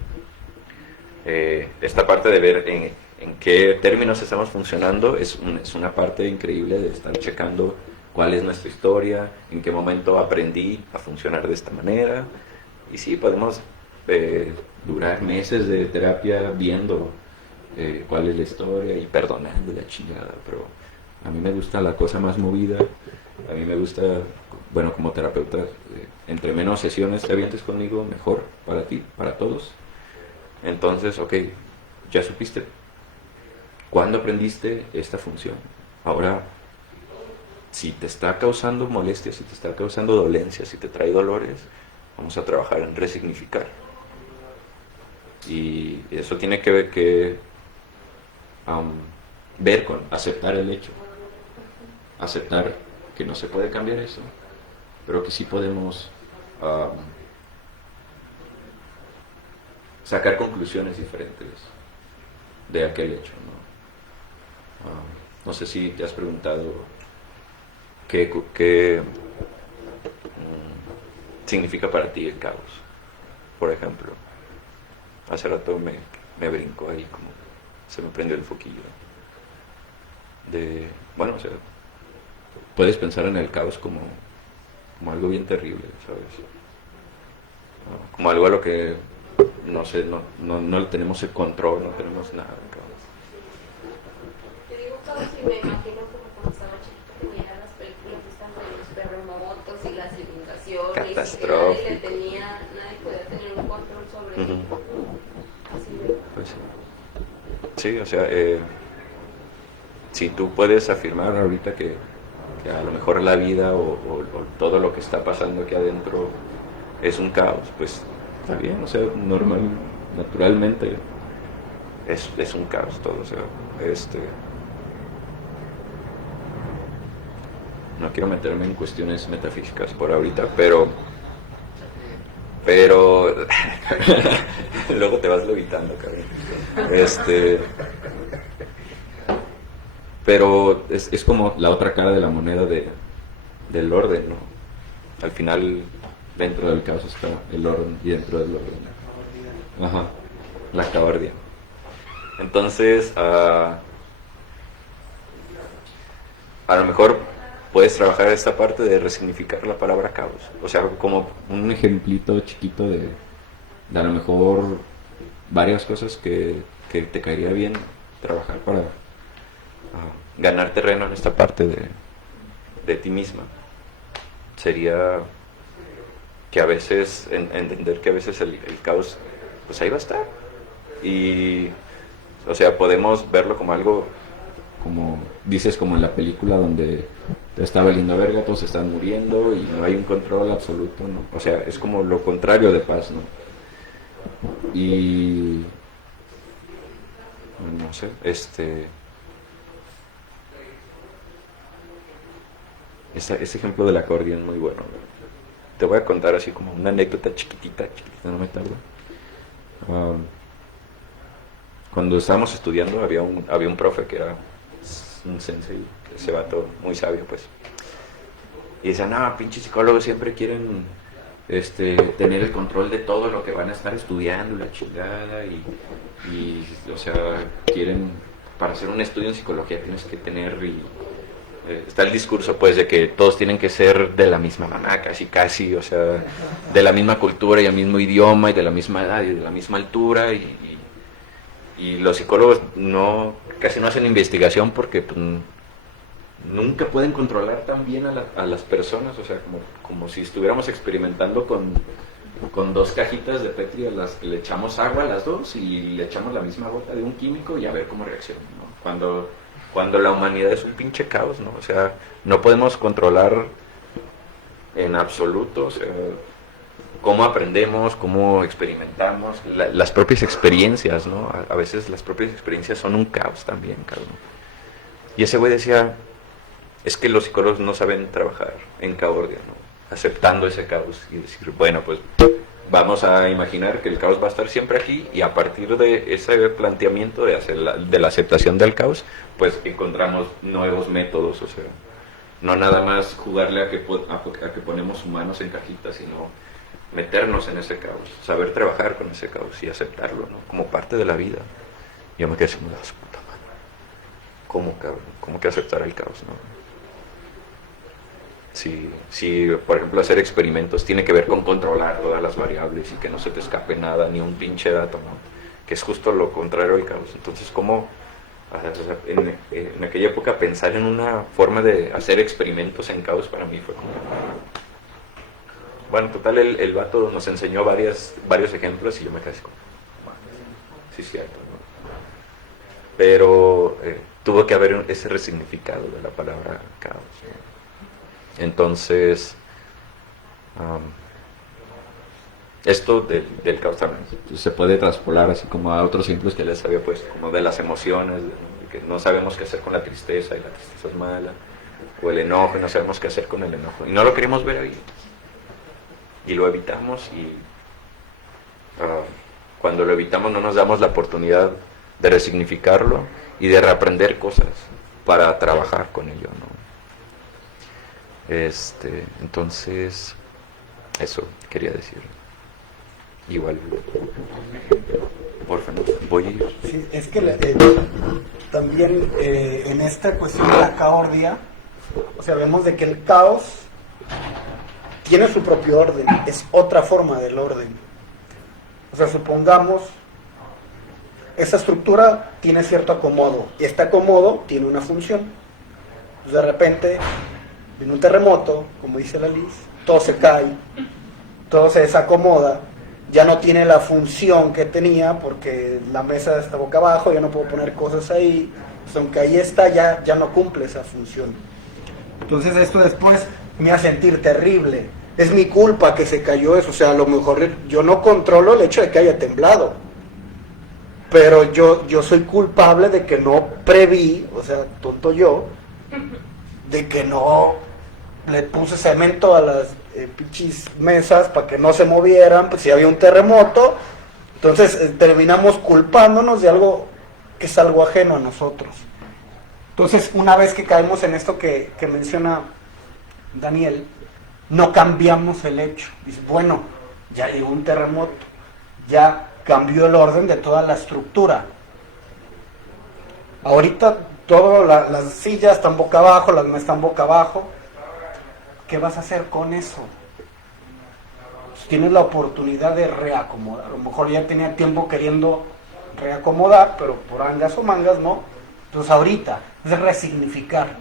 Esta parte de ver en qué términos estamos funcionando es una parte increíble de estar checando cuál es nuestra historia, en qué momento aprendí a funcionar de esta manera. Y sí, podemos durar meses de terapia viendo cuál es la historia y perdonando la chingada, pero a mí me gusta la cosa más movida. A mí me gusta, bueno, como terapeuta, entre menos sesiones te avientes conmigo, mejor para ti, para todos. Entonces, ok, ya supiste cuándo aprendiste esta función. Ahora, si te está causando molestias, si te está causando dolencias, si te trae dolores, vamos a trabajar en resignificar. Y eso tiene que ver con aceptar el hecho. aceptar que no se puede cambiar eso, pero que sí podemos sacar conclusiones diferentes de aquel hecho, ¿no? No sé si te has preguntado qué significa para ti el caos, por ejemplo. Hace rato me brincó ahí, como se me prendió el foquillo. Bueno, o sea, puedes pensar en el caos como algo bien terrible, ¿sabes? Como algo a lo que, no sé, no le tenemos el control, no tenemos nada. Te digo caos y me imagino como cuando estaba chiquita que veía las películas estas de los terremotos y las inundaciones. Catastrófico. Nadie podía tener un control sobre Uh-huh. así de... Pues sí, o sea, si tú puedes afirmar ahorita que a lo mejor la vida o todo lo que está pasando aquí adentro es un caos, pues está bien, o sea, naturalmente es un caos todo, o sea, no quiero meterme en cuestiones metafísicas por ahorita, pero luego te vas levitando, cabrón. Pero es como la otra cara de la moneda del orden, ¿no? Al final, dentro del caos está el orden y dentro del orden. Ajá, la cabardia. Entonces, a lo mejor puedes trabajar esta parte de resignificar la palabra caos. O sea, como un ejemplito chiquito de a lo mejor varias cosas que te caería bien trabajar para ganar terreno en esta parte de ti misma. Sería que a veces, entender que a veces el caos, pues ahí va a estar. Y, o sea, podemos verlo como algo, como dices, como en la película donde te está valiendo verga, todos están muriendo y no hay un control absoluto, ¿no? O sea, es como lo contrario de paz, ¿no? Y no sé, ese ejemplo del acordeón es muy bueno, ¿no? Te voy a contar así como una anécdota chiquitita, no me tardo. Cuando estábamos estudiando había un profe que era un sensei, ese vato muy sabio, pues. Y decía, no, pinches psicólogos siempre quieren tener el control de todo lo que van a estar estudiando, la chingada, y o sea, quieren, para hacer un estudio en psicología tienes que tener, está el discurso pues de que todos tienen que ser de la misma mamá, casi, o sea, de la misma cultura y el mismo idioma y de la misma edad y de la misma altura, y los psicólogos casi no hacen investigación porque pues, nunca pueden controlar tan bien a las personas, o sea, como si estuviéramos experimentando con dos cajitas de Petri a las que le echamos agua a las dos y le echamos la misma gota de un químico y a ver cómo reacciona, ¿no? Cuando la humanidad es un pinche caos, ¿no? O sea, no podemos controlar en absoluto, o sea, cómo aprendemos, cómo experimentamos, las propias experiencias, ¿no? A veces las propias experiencias son un caos también, cabrón. Y ese güey decía, es que los psicólogos no saben trabajar en caordia, ¿no? Aceptando ese caos y decir, bueno, pues vamos a imaginar que el caos va a estar siempre aquí y a partir de ese planteamiento de la aceptación del caos, pues encontramos nuevos métodos, o sea, no nada más jugarle a que ponemos humanos en cajitas, sino meternos en ese caos, saber trabajar con ese caos y aceptarlo, ¿no? Como parte de la vida. Yo me quedé así, su puta madre. ¿Cómo, cabrón? ¿Cómo que aceptar el caos, no? Si, por ejemplo, hacer experimentos tiene que ver con controlar todas las variables y que no se te escape nada, ni un pinche dato, ¿no? Que es justo lo contrario al caos. Entonces, ¿cómo? O sea, en aquella época pensar en una forma de hacer experimentos en caos para mí fue como... Bueno, total, el vato nos enseñó varios ejemplos y yo me quedé así como... Sí, cierto, ¿no? Pero tuvo que haber ese resignificado de la palabra caos, ¿no? Entonces, esto del caos también se puede traspolar así como a otros ejemplos que les había puesto, como de las emociones, de que no sabemos qué hacer con la tristeza y la tristeza es mala, o el enojo, y no sabemos qué hacer con el enojo, y no lo queremos ver ahí, y lo evitamos, y cuando lo evitamos no nos damos la oportunidad de resignificarlo y de reaprender cosas para trabajar con ello, ¿no? Entonces, eso quería decir. Igual, porfa, ¿no? Voy a ir. Sí, es que también en esta cuestión de la caordia, o sea, vemos de que el caos tiene su propio orden, es otra forma del orden. O sea, supongamos, esa estructura tiene cierto acomodo, y este acomodo tiene una función. Pues de repente, viene un terremoto, como dice la Liz, todo se cae, todo se desacomoda, ya no tiene la función que tenía porque la mesa está boca abajo, ya no puedo poner cosas ahí, pues aunque ahí está, ya no cumple esa función. Entonces esto después me hace sentir terrible. Es mi culpa que se cayó eso, o sea, a lo mejor yo no controlo el hecho de que haya temblado, pero yo soy culpable de que no preví, o sea, tonto yo, de que no le puse cemento a las pinches mesas para que no se movieran, pues si había un terremoto, entonces terminamos culpándonos de algo que es algo ajeno a nosotros. Entonces, una vez que caemos en esto que menciona Daniel, no cambiamos el hecho. Dice, bueno, ya llegó un terremoto, ya cambió el orden de toda la estructura. Ahorita todas las sillas están boca abajo, las mesas están boca abajo. ¿Qué vas a hacer con eso? Pues tienes la oportunidad de reacomodar. A lo mejor ya tenía tiempo queriendo reacomodar, pero por angas o mangas no. Entonces ahorita es resignificar.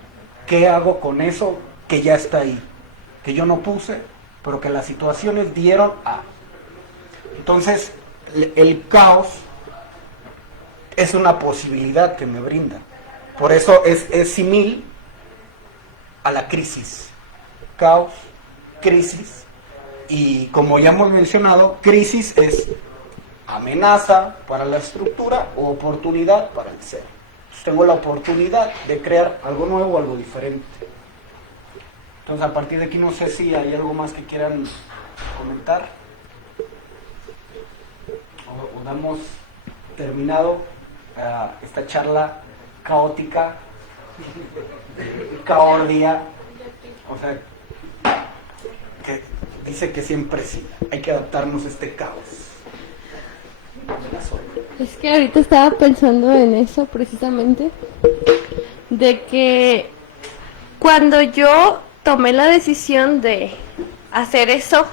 ¿Qué hago con eso que ya está ahí? Que yo no puse, pero que las situaciones dieron a. Entonces, el caos es una posibilidad que me brinda. Por eso es simil a la crisis. Caos, crisis, y como ya hemos mencionado, crisis es amenaza para la estructura o oportunidad para el ser. Entonces tengo la oportunidad de crear algo nuevo, algo diferente. Entonces a partir de aquí no sé si hay algo más que quieran comentar o damos terminado esta charla caótica, caordia, o sea, que dice que siempre sí, hay que adaptarnos a este caos de la zona. Es que ahorita estaba pensando en eso precisamente, de que cuando yo tomé la decisión de hacer eso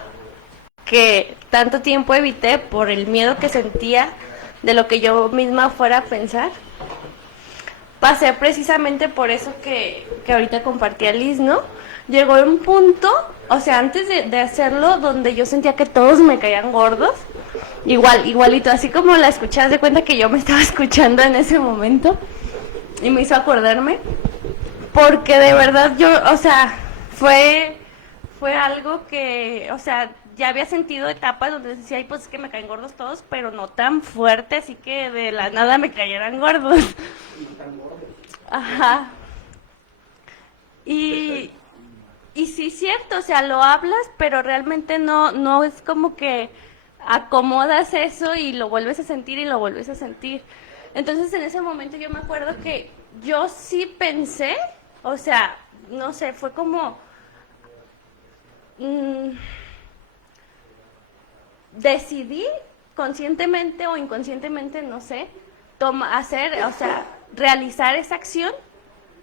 que tanto tiempo evité por el miedo que sentía de lo que yo misma fuera a pensar, pasé precisamente por eso que ahorita compartía Liz, ¿no? Llegó un punto, o sea, antes de hacerlo, donde yo sentía que todos me caían gordos, igualito, así como la escuché, haz de cuenta que yo me estaba escuchando en ese momento, y me hizo acordarme, porque de verdad yo, o sea, fue algo que, o sea, ya había sentido etapas donde decía, ay, pues es que me caen gordos todos, pero no tan fuerte, así que de la nada me cayeran gordos. Ajá. Y sí es cierto, o sea, lo hablas, pero realmente no es como que acomodas eso y lo vuelves a sentir y lo vuelves a sentir. Entonces en ese momento yo me acuerdo que yo sí pensé, o sea, no sé, fue como decidí conscientemente o inconscientemente, no sé, realizar esa acción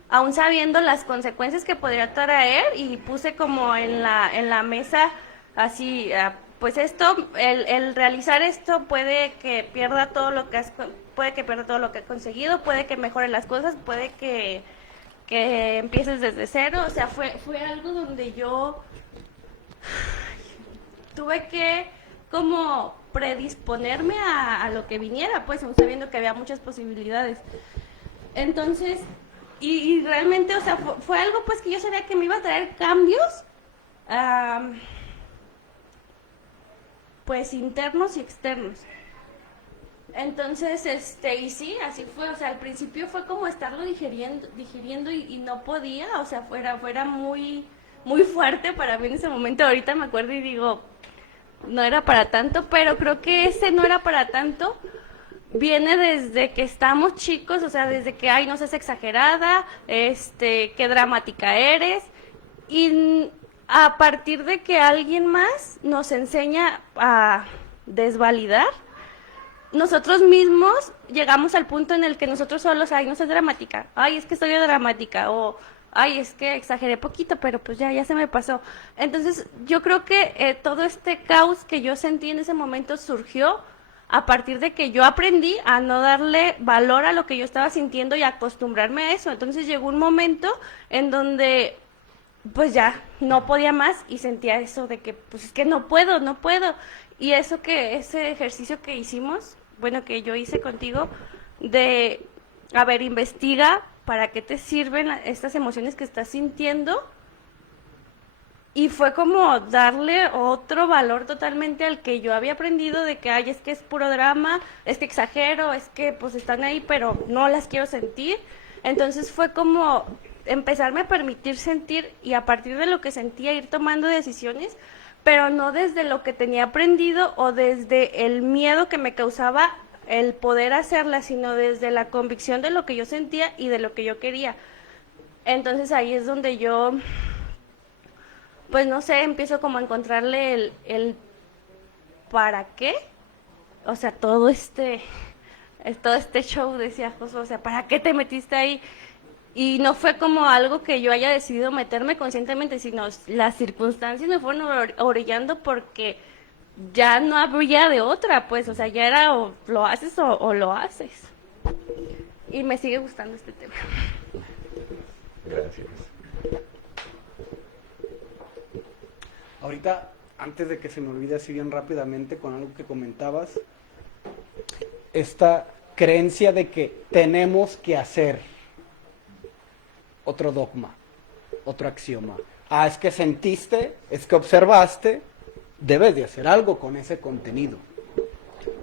aún sabiendo las consecuencias que podría traer, y puse como en la mesa así, pues esto, el realizar esto puede que pierda todo lo que puede que pierda todo lo que he conseguido, puede que mejore las cosas, puede que empieces desde cero, o sea, fue algo donde yo tuve que como predisponerme a lo que viniera, pues, aún sabiendo que había muchas posibilidades. Entonces, y realmente, o sea, fue algo pues que yo sabía que me iba a traer cambios, pues internos y externos. Entonces, y sí, así fue, o sea, al principio fue como estarlo digiriendo y no podía, o sea, fuera muy, muy fuerte para mí en ese momento. Ahorita me acuerdo y digo, no era para tanto, pero creo que ese no era para tanto. Viene desde que estamos chicos, o sea, desde que, ay, no seas exagerada, qué dramática eres. Y a partir de que alguien más nos enseña a desvalidar, nosotros mismos llegamos al punto en el que nosotros solos, ay, no seas dramática, ay, es que estoy dramática, o ay, es que exageré poquito, pero pues ya se me pasó. Entonces, yo creo que todo este caos que yo sentí en ese momento surgió a partir de que yo aprendí a no darle valor a lo que yo estaba sintiendo y a acostumbrarme a eso. Entonces llegó un momento en donde pues ya no podía más y sentía eso de que pues es que no puedo. Y ese ejercicio que hicimos, bueno, que yo hice contigo, de, a ver, investiga para qué te sirven estas emociones que estás sintiendo. Y fue como darle otro valor totalmente al que yo había aprendido de que, ay, es que es puro drama, es que exagero, es que pues están ahí, pero no las quiero sentir. Entonces fue como empezarme a permitir sentir y a partir de lo que sentía ir tomando decisiones, pero no desde lo que tenía aprendido o desde el miedo que me causaba el poder hacerla, sino desde la convicción de lo que yo sentía y de lo que yo quería. Entonces ahí es donde yo, pues no sé, empiezo como a encontrarle el para qué, o sea, todo este show, decía Josué, o sea, ¿para qué te metiste ahí? Y no fue como algo que yo haya decidido meterme conscientemente, sino las circunstancias me fueron orillando porque ya no habría de otra, pues, o sea, ya era o lo haces o lo haces. Y me sigue gustando este tema. Gracias. Ahorita, antes de que se me olvide así bien rápidamente con algo que comentabas, esta creencia de que tenemos que hacer otro dogma, otro axioma. Ah, es que sentiste, es que observaste, debes de hacer algo con ese contenido.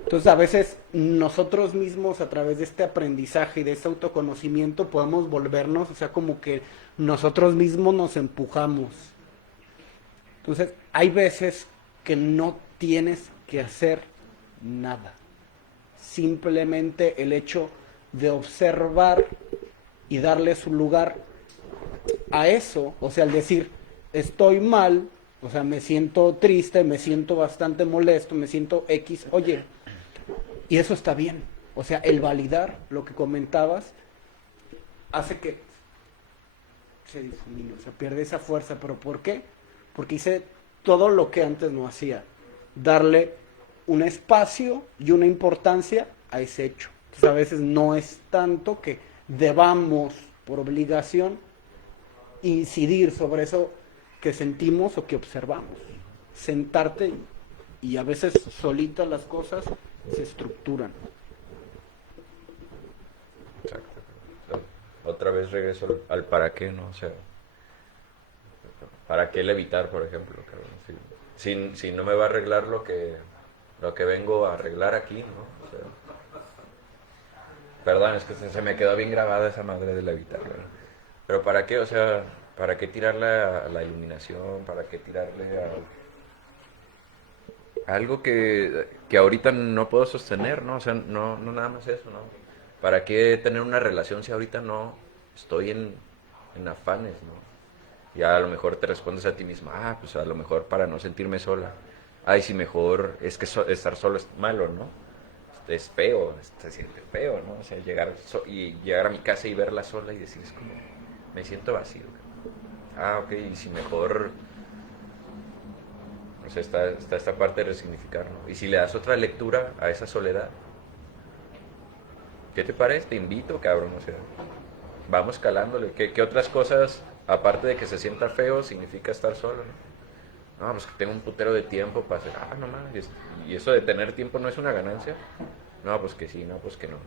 Entonces a veces nosotros mismos a través de este aprendizaje y de este autoconocimiento podemos volvernos, o sea, como que nosotros mismos nos empujamos. Entonces hay veces que no tienes que hacer nada. Simplemente el hecho de observar y darle su lugar a eso, o sea, al decir, estoy mal, o sea, me siento triste, me siento bastante molesto, me siento X, oye, y eso está bien. O sea, el validar lo que comentabas hace que se disminuya, o sea, pierde esa fuerza. ¿Pero por qué? Porque hice todo lo que antes no hacía, darle un espacio y una importancia a ese hecho. Entonces a veces no es tanto que debamos por obligación incidir sobre eso que sentimos o que observamos. Sentarte y a veces solitas las cosas se estructuran. Exacto. Otra vez regreso al para qué, ¿no? O sea, ¿para qué el evitar, por ejemplo? Si no me va a arreglar lo que vengo a arreglar aquí, ¿no? O sea, perdón, es que se me quedó bien grabada esa madre del evitar, ¿verdad? Pero ¿para qué? O sea, ¿para qué tirarle a la iluminación? ¿Para qué tirarle a algo que ahorita no puedo sostener, ¿no? O sea, no nada más eso, ¿no? ¿Para qué tener una relación si ahorita no estoy en afanes, ¿no? Ya a lo mejor te respondes a ti misma, pues a lo mejor para no sentirme sola. Ay, si mejor es que estar solo es malo, ¿no? Es feo, se siente feo, ¿no? O sea, llegar a mi casa y verla sola y decir, es como, me siento vacío. Ok, y si mejor, o sea, está esta parte de resignificar, ¿no? Y si le das otra lectura a esa soledad, ¿qué te parece? Te invito, cabrón, o sea, vamos calándole. ¿Qué otras cosas, aparte de que se sienta feo, significa estar solo, ¿no? No, pues que tengo un putero de tiempo para hacer, no mames, y eso de tener tiempo no es una ganancia. No, pues que sí, no, pues que no.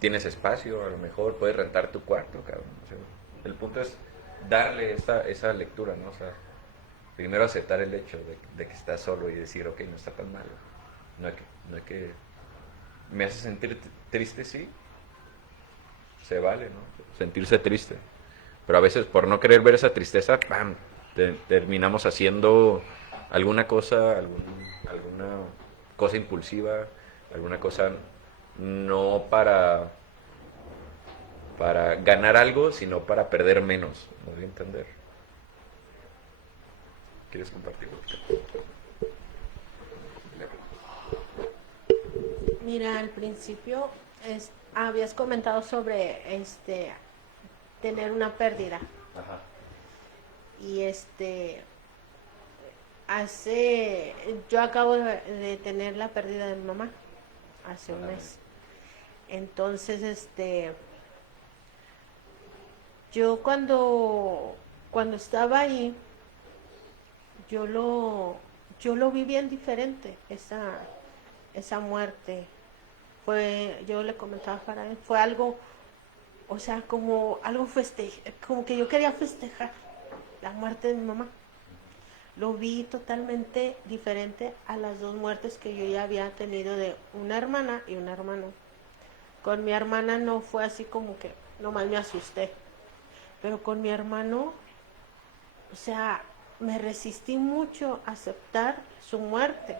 Tienes espacio, a lo mejor puedes rentar tu cuarto, cabrón. O sea, el punto es darle esa lectura, ¿no? O sea, primero aceptar el hecho de que estás solo y decir, ok, no está tan mal. No hay que... ¿Me hace sentir triste? Sí. Se vale, ¿no? Sentirse triste. Pero a veces por no querer ver esa tristeza, ¡pam! Terminamos haciendo alguna cosa, alguna cosa impulsiva, alguna cosa no para ganar algo, sino para perder menos. ¿Me voy a entender? ¿Quieres compartirlo? Mira, al principio habías comentado sobre tener una pérdida. Ajá. Y yo acabo de tener la pérdida de mi mamá hace un mes. Entonces, yo cuando estaba ahí, yo lo vi bien diferente, esa muerte. Yo le comentaba para él, fue algo, o sea, como algo como que yo quería festejar la muerte de mi mamá. Lo vi totalmente diferente a las dos muertes que yo ya había tenido de una hermana y un hermano. Con mi hermana no fue así como que nomás me asusté, pero con mi hermano, o sea, me resistí mucho a aceptar su muerte.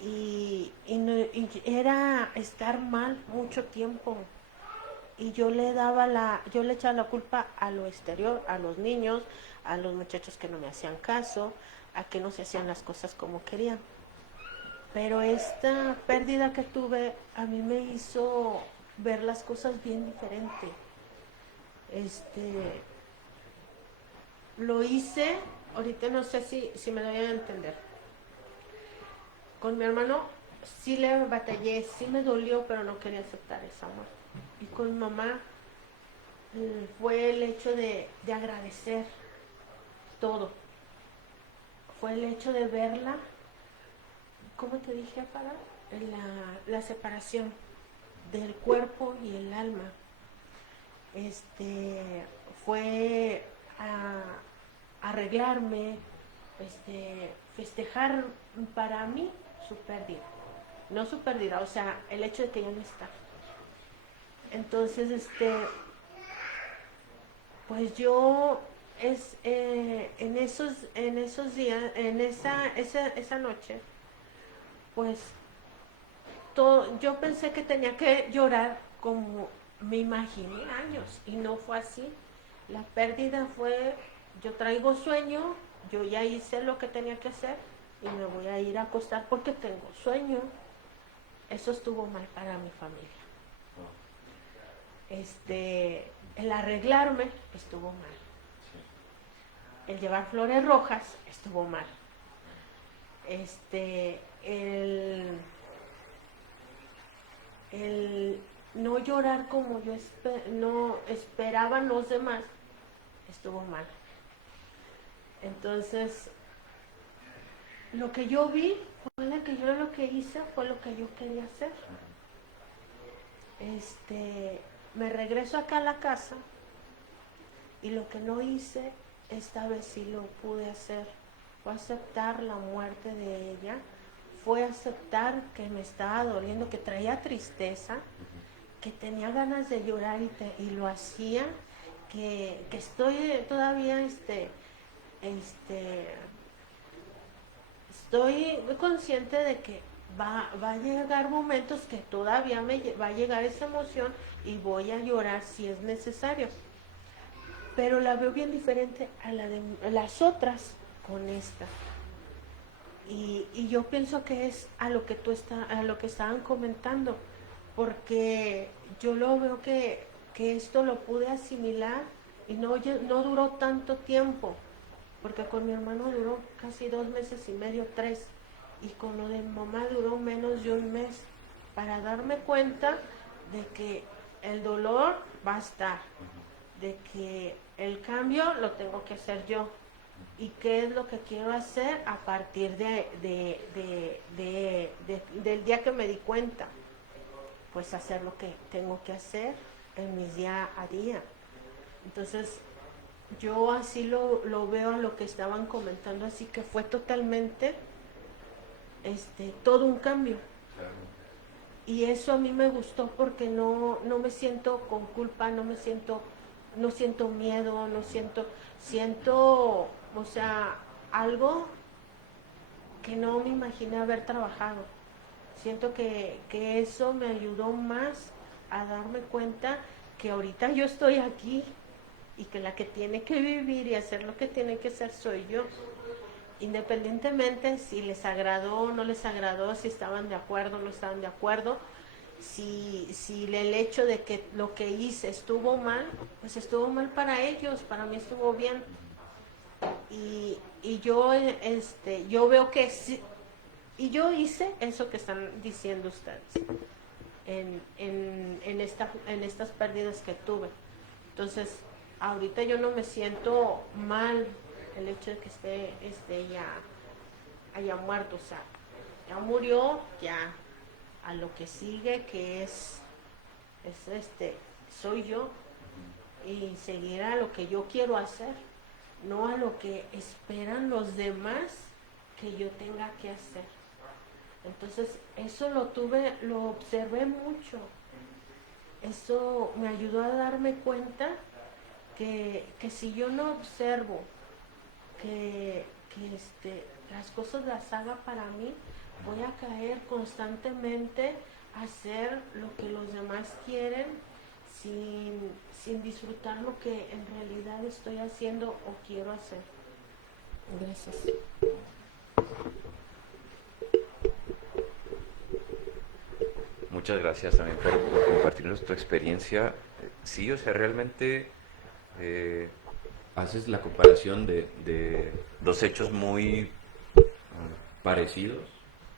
Y era estar mal mucho tiempo, y yo le echaba la culpa a lo exterior, a los niños, a los muchachos que no me hacían caso, a que no se hacían las cosas como querían. Pero esta pérdida que tuve a mí me hizo ver las cosas bien diferente. Lo hice, ahorita no sé si me doy a entender. Con mi hermano sí le batallé, sí me dolió, pero no quería aceptar esa muerte. Y con mi mamá fue el hecho de agradecer todo. Fue el hecho de verla, ¿cómo te dije, para la separación del cuerpo y el alma. Fue a arreglarme, festejar para mí su pérdida. No su pérdida, o sea, el hecho de que ya no está. Entonces, pues yo en esos días, en esa noche, pues yo pensé que tenía que llorar como me imaginé años, y no fue así. La pérdida fue, yo traigo sueño, yo ya hice lo que tenía que hacer y me voy a ir a acostar porque tengo sueño. Eso estuvo mal para mi familia. El arreglarme estuvo mal. El llevar flores rojas estuvo mal. El no llorar como yo no esperaban los demás estuvo mal. Entonces, lo que yo vi fue lo que hice fue lo que yo quería hacer. Me regreso acá a la casa, y lo que no hice esta vez sí lo pude hacer. Fue aceptar la muerte de ella, fue aceptar que me estaba doliendo, que traía tristeza, que tenía ganas de llorar y lo hacía, que estoy todavía estoy consciente de que va a llegar momentos que todavía va a llegar esa emoción y voy a llorar si es necesario. Pero la veo bien diferente a la de las otras con esta. Y yo pienso que es a lo que estaban comentando, porque yo lo veo que esto lo pude asimilar y no duró tanto tiempo, porque con mi hermano duró casi 2 meses y medio, 3, y con lo de mi mamá duró menos de un mes, para darme cuenta de que el dolor va a estar, de que el cambio lo tengo que hacer yo, y qué es lo que quiero hacer a partir del día que me di cuenta. Pues hacer lo que tengo que hacer en mis día a día. Entonces yo así lo veo a lo que estaban comentando, así que fue totalmente todo un cambio. Y eso a mí me gustó porque no me siento con culpa, no siento miedo, siento, o sea, algo que no me imaginé haber trabajado. Siento que eso me ayudó más a darme cuenta que ahorita yo estoy aquí y que la que tiene que vivir y hacer lo que tiene que hacer soy yo. Independientemente si les agradó o no les agradó, si estaban de acuerdo o no estaban de acuerdo, si el hecho de que lo que hice estuvo mal, pues estuvo mal para ellos, para mí estuvo bien. Y yo veo que sí, y yo hice eso que están diciendo ustedes en estas pérdidas que tuve. Entonces, ahorita yo no me siento mal el hecho de que esté ya haya muerto, o sea, ya murió, ya a lo que sigue, que es soy yo, y seguir a lo que yo quiero hacer, no a lo que esperan los demás que yo tenga que hacer. Entonces, eso lo observé mucho. Eso me ayudó a darme cuenta que si yo no observo que las cosas las haga para mí, voy a caer constantemente a hacer lo que los demás quieren sin disfrutar lo que en realidad estoy haciendo o quiero hacer. Gracias. Muchas gracias también por compartirnos tu experiencia. Sí, o sea, realmente haces la comparación de dos hechos muy parecidos,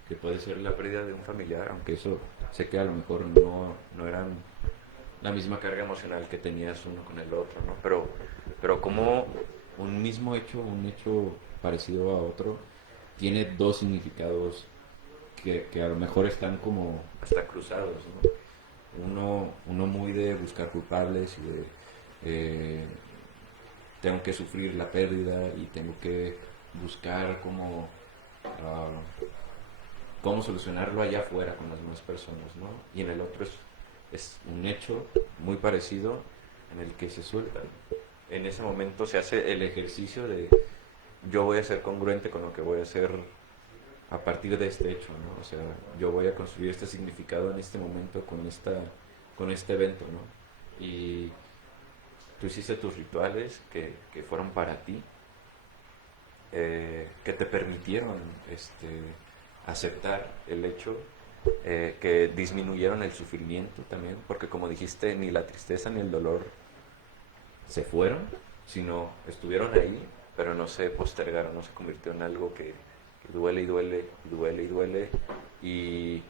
que puede ser la pérdida de un familiar, aunque eso sé que a lo mejor no eran la misma carga emocional que tenías uno con el otro, ¿no? Pero como un mismo hecho, un hecho parecido a otro, tiene dos significados que a lo mejor están como hasta cruzados, ¿no? Uno muy de buscar culpables y de tengo que sufrir la pérdida y tengo que buscar cómo solucionarlo allá afuera con las demás personas, ¿no? Y en el otro es un hecho muy parecido en el que se suelta. En ese momento se hace el ejercicio de yo voy a ser congruente con lo que voy a hacer a partir de este hecho, ¿no? O sea, yo voy a construir este significado en este momento con este evento, ¿no? Y tú hiciste tus rituales que fueron para ti, que te permitieron aceptar el hecho, que disminuyeron el sufrimiento también, porque como dijiste, ni la tristeza ni el dolor se fueron, sino estuvieron ahí, pero no se postergaron, no se convirtió en algo que duele y duele y duele y duele, y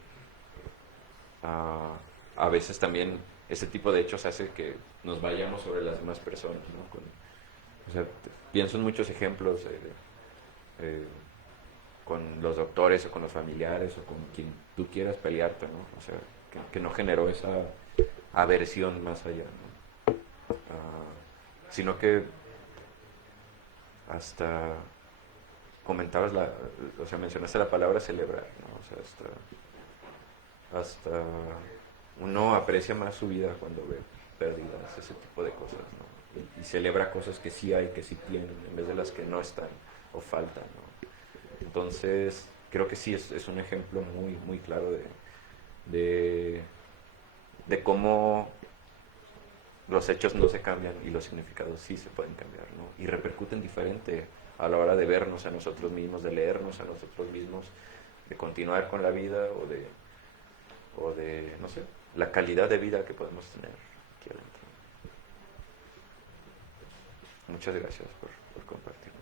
a veces también ese tipo de hechos hace que nos vayamos sobre las demás personas, ¿no? O sea, pienso en muchos ejemplos con los doctores o con los familiares o con quien tú quieras pelearte, ¿no? O sea, que no generó esa aversión más allá, ¿no? Sino que hasta comentabas o sea, mencionaste la palabra celebrar, ¿no? O sea, hasta uno aprecia más su vida cuando ve pérdidas, ese tipo de cosas, ¿no? Y celebra cosas que sí hay, que sí tienen, en vez de las que no están o faltan, ¿no? Entonces, creo que sí es un ejemplo muy, muy claro de cómo los hechos no se cambian y los significados sí se pueden cambiar, ¿no? Y repercuten diferente a la hora de vernos a nosotros mismos, de leernos a nosotros mismos, de continuar con la vida o de no sé, la calidad de vida que podemos tener aquí adentro. Muchas gracias por compartir.